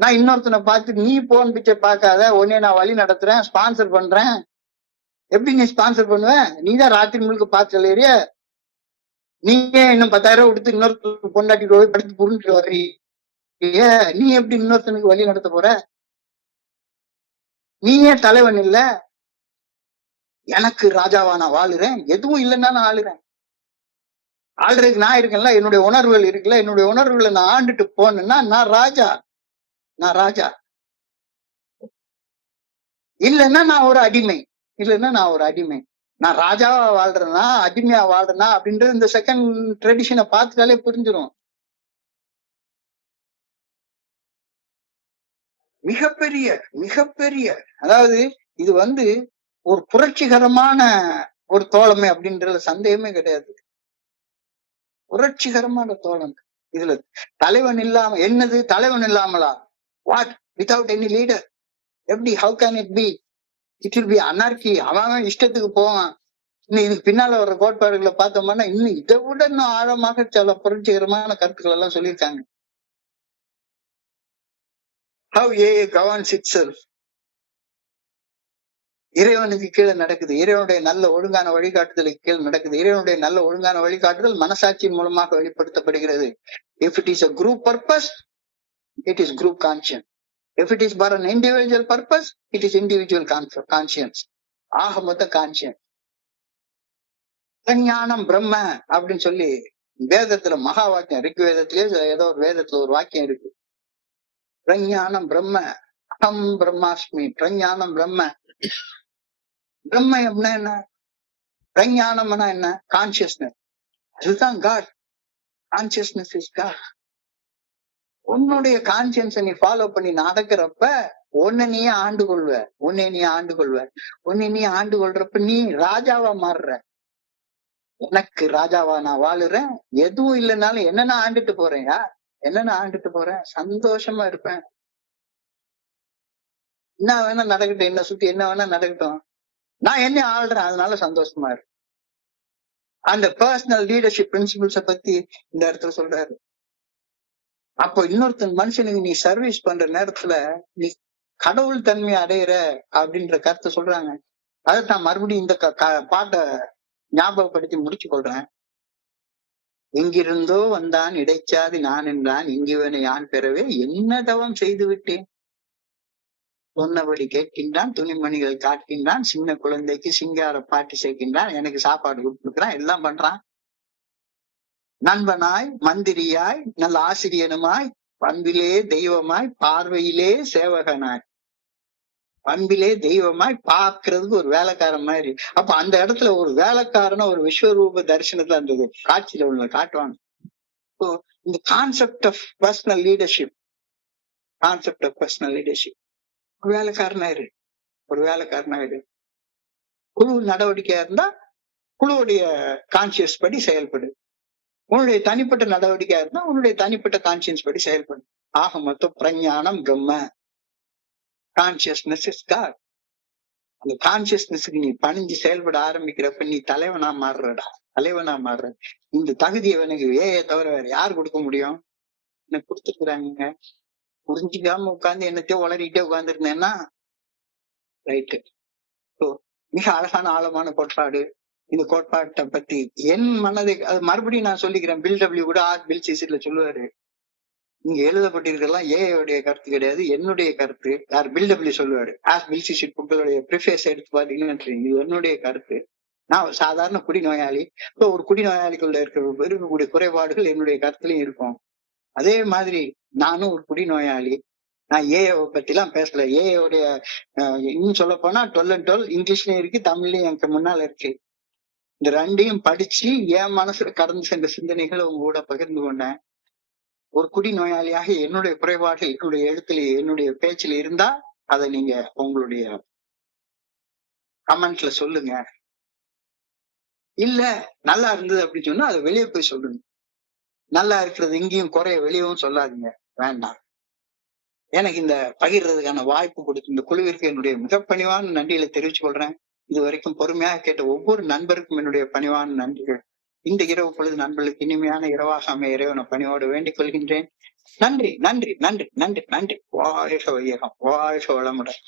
நான் இன்னொருத்தனை பார்த்து நீ போன் பிக்சர் பார்க்காத, உடனே நான் வழி நடத்துறேன், ஸ்பான்சர் பண்றேன். எப்படி நீ ஸ்பான்சர் பண்ணுவ? நீதான் ராத்திரி முழுக்க பார்த்து அலையிறிய. நீயே இன்னும் 10,000 கொடுத்து இன்னொருத்தர் பொண்டாட்டி போய் படுத்து புரிஞ்சுட்டு வர்றீ, நீ எப்படி இன்னொருத்தனுக்கு வழி நடத்த போற? நீயே தலைவன் இல்ல. எனக்கு ராஜாவா நான் வாழுறேன், எதுவும் இல்லைன்னா நான் ஆளுறேன். ஆள்றதுக்கு நான் இருக்கேன்ல, என்னுடைய உணர்வுகள் இருக்குல்ல, என்னுடைய உணர்வுகளை நான் ஆண்டுட்டு போனேன்னா நான் ராஜா. நான் ராஜா இல்லைன்னா நான் ஒரு அடிமை. இல்லைன்னா நான் ஒரு அடிமை. நான் ராஜாவா வாழ்றேன்னா அடிமையா வாழ்றேன்னா அப்படின்றது இந்த செகண்ட் ட்ரெடிஷனை பார்த்துட்டாலே புரிஞ்சிடும். மிகப்பெரிய மிகப்பெரிய அதாவது இது வந்து ஒரு புரட்சிகரமான ஒரு தோழமை அப்படின்றதுல சந்தேகமே கிடையாது. புரட்சிகரமான தோழமை. இதுல தலைவன் இல்லாம என்னது, தலைவன் இல்லாமலா? வாட், வித்வுட் எனி லீடர் எப்படி? How can it be? It will be அனார்கி. அவன் இஷ்டத்துக்கு போவான். இன்னும் இதுக்கு பின்னால வர்ற கோட்பாடுகளை பார்த்தோம்னா இன்னும் இதை விட இன்னும் ஆழமாக சில புரட்சிகரமான கருத்துக்கள் எல்லாம் சொல்லியிருக்காங்க. How AA governs itself. இறைவனுக்கு கீழே நடக்குது, இறைவனுடைய நல்ல ஒழுங்கான வழிகாட்டுதலுக்கு கீழே நடக்குது. இறைவனுடைய நல்ல ஒழுங்கான வழிகாட்டுதல் மனசாட்சியின் மூலமாக வெளிப்படுத்தப்படுகிறது. If it is a group purpose, it is group conscience. If it is for an individual purpose, it is individual conscience. ஆக மொத்த கான்சியன்ஸ். ஞானம் பிரம்ம அப்படின்னு சொல்லி வேதத்துல மகா வாக்கியம், ரிக் வேதத்திலே ஏதோ ஒரு வேதத்துல ஒரு வாக்கியம் இருக்கு. பிரஞானம் பிரம்ம, அகம் பிரம்மாஸ்மி, பிரஞானம் பிரம்ம. பிரம்ம அப்படின்னா என்ன? பிரஞானம்னா என்ன? கான்சியஸ்னஸ். அதுதான் காட். Consciousness is God. உன்னுடைய கான்சியன்ஸை நீ ஃபாலோ பண்ணி நடக்கிறப்ப உன்னை நீயே ஆண்டு கொள்வ. உன்னை நீ ஆண்டு கொள்வ. உன்னை நீ ஆண்டு கொள்றப்ப நீ ராஜாவா மாறுற. எனக்கு ராஜாவா நான் வாழுறேன், எதுவும் இல்லைன்னாலும் என்ன நான் ஆண்டுட்டு போறேன்யா, என்ன நான் ஆண்டுட்டு போறேன், சந்தோஷமா இருப்பேன். என்ன வேணா நடக்கட்டும், என்ன சுத்தி என்ன வேணா நடக்கட்டும், நான் என்ன ஆள்றேன், அதனால சந்தோஷமா இருக்கு. அந்த பர்சனல் லீடர்ஷிப் பிரின்சிபிள்ஸ பத்தி இந்த இடத்துல சொல்றாரு. அப்போ இன்னொருத்தன் மனுஷனுக்கு நீ சர்வீஸ் பண்ற நேரத்துல நீ கடவுள் தன்மை அடையிற அப்படின்ற கருத்தை சொல்றாங்க. அதை நான் மறுபடியும் இந்த பாட்டை ஞாபகப்படுத்தி முடிச்சு கொள்றேன். எங்கிருந்தோ வந்தான் இடைச்சாதி நான் என்றான், இங்குவனை யான் பெறவே என்ன தவம் செய்து விட்டேன். சொன்னபடி கேட்கின்றான், துணிமணிகள் காட்கின்றான், சின்ன குழந்தைக்கு சிங்கார பாட்டு சேர்க்கின்றான், எனக்கு சாப்பாடு கொடுத்துருக்கிறான், எல்லாம் பண்றான். நண்பனாய், மந்திரியாய், நல்ல ஆசிரியனுமாய், பண்பிலே தெய்வமாய், பார்வையிலே சேவகனாய். பண்பிலே தெய்வமாய், பார்க்கறதுக்கு ஒரு வேலைக்காரன் மாதிரி. அப்ப அந்த இடத்துல ஒரு வேலைக்காரன ஒரு விஸ்வரூப தரிசனத்துல அந்த காட்சியில உள்ள காட்டுவாங்க. இந்த concept of personal leadership, concept of personal leadership. ஒரு வேலைக்காரனாயிரு, ஒரு வேலைக்காரனாயிரு. குழு நடவடிக்கையா இருந்தா குழுவுடைய கான்சியஸ் படி செயல்படு. உன்னுடைய தனிப்பட்ட நடவடிக்கையா இருந்தா உன்னுடைய தனிப்பட்ட கான்சியன்ஸ் படி செயல்படு. ஆக மொத்தம் பிரஞானம் பிரம்ம. Consciousness is God. அந்த கான்சியஸ்னஸ்க்கு நீ பணிஞ்சு செயல்பட ஆரம்பிக்கிறப்ப நீ தலைவனா மாறுறடா, தலைவனா மாறுற. இந்த தகுதியை எனக்கு தவிர வேற யார் கொடுக்க முடியும்? எனக்கு கொடுத்துருக்குறாங்க. புரிஞ்சுக்காம உட்கார்ந்து என்னத்தையோ வளரிட்டே உட்கார்ந்து இருந்தேன்னா ரைட்டு. மிக அழகான ஆழமான கோட்பாடு. இந்த கோட்பாட்டை பத்தி என் மனதை அது மறுபடியும் நான் சொல்லிக்கிறேன். பில் டபிள்யூ கூட பில் சிசிட்ல சொல்லுவாரு, இங்க எழுதப்பட்டிருக்கலாம் ஏஐடைய கருத்து கிடையாது, என்னுடைய கருத்து. யார்? பில் டபிள்யூ சொல்லுவாரு. பில் சிசிட் புக்களுடைய ப்ரிஃபேஸ் எடுத்து பாத்தீங்கன்னா இது என்னுடைய கருத்து. நான் சாதாரண குடிநோயாளி. இப்போ ஒரு குடிநோயாளிக்குள்ள இருக்கக்கூடிய குறைபாடுகள் என்னுடைய கருத்துலயும் இருக்கும். அதே மாதிரி நானும் ஒரு குடிநோயாளி. நான் ஏஐ பத்தி எல்லாம் பேசல. ஏஐடைய இன்னும் சொல்ல போனா 12 and 12 இங்கிலீஷ்லயும் இருக்கு, தமிழ்லயும் எனக்கு முன்னால இருக்கு. இந்த ரெண்டையும் படிச்சு என் மனசுல கடந்து சென்ற சிந்தனைகளை உங்க கூட பகிர்ந்து கொண்டேன். ஒரு குடிநோயாளியாக என்னுடைய குறைபாடுகள் என்னுடைய எழுத்துல என்னுடைய பேச்சுல இருந்தா அதை நீங்க உங்களுடைய கமெண்ட்ல சொல்லுங்க. இல்ல நல்லா இருந்தது அப்படின்னு சொன்னா அதை வெளியே போய் சொல்லுங்க. நல்லா இருக்கிறது எங்கேயும் குறைய வெளியவும் சொல்லாதீங்க, வேண்டாம். எனக்கு இந்த பகிர்றதுக்கான வாய்ப்பு கொடுத்து இந்த குழுவிற்கு என்னுடைய மிக பணிவான நன்றிகளை தெரிவிச்சு கொள்றேன். இது வரைக்கும் பொறுமையாக கேட்ட ஒவ்வொரு நண்பருக்கும் என்னுடைய பணிவான நன்றிகள். இந்த இரவு பொழுது நண்பர்களுக்கு இனிமையான இரவாக அமைய இறைவனை பணியோடு வேண்டிக் கொள்கின்றேன். நன்றி நன்றி நன்றி நன்றி நன்றி. வாழ்க வையகம், வாழ்க வளமுடன்.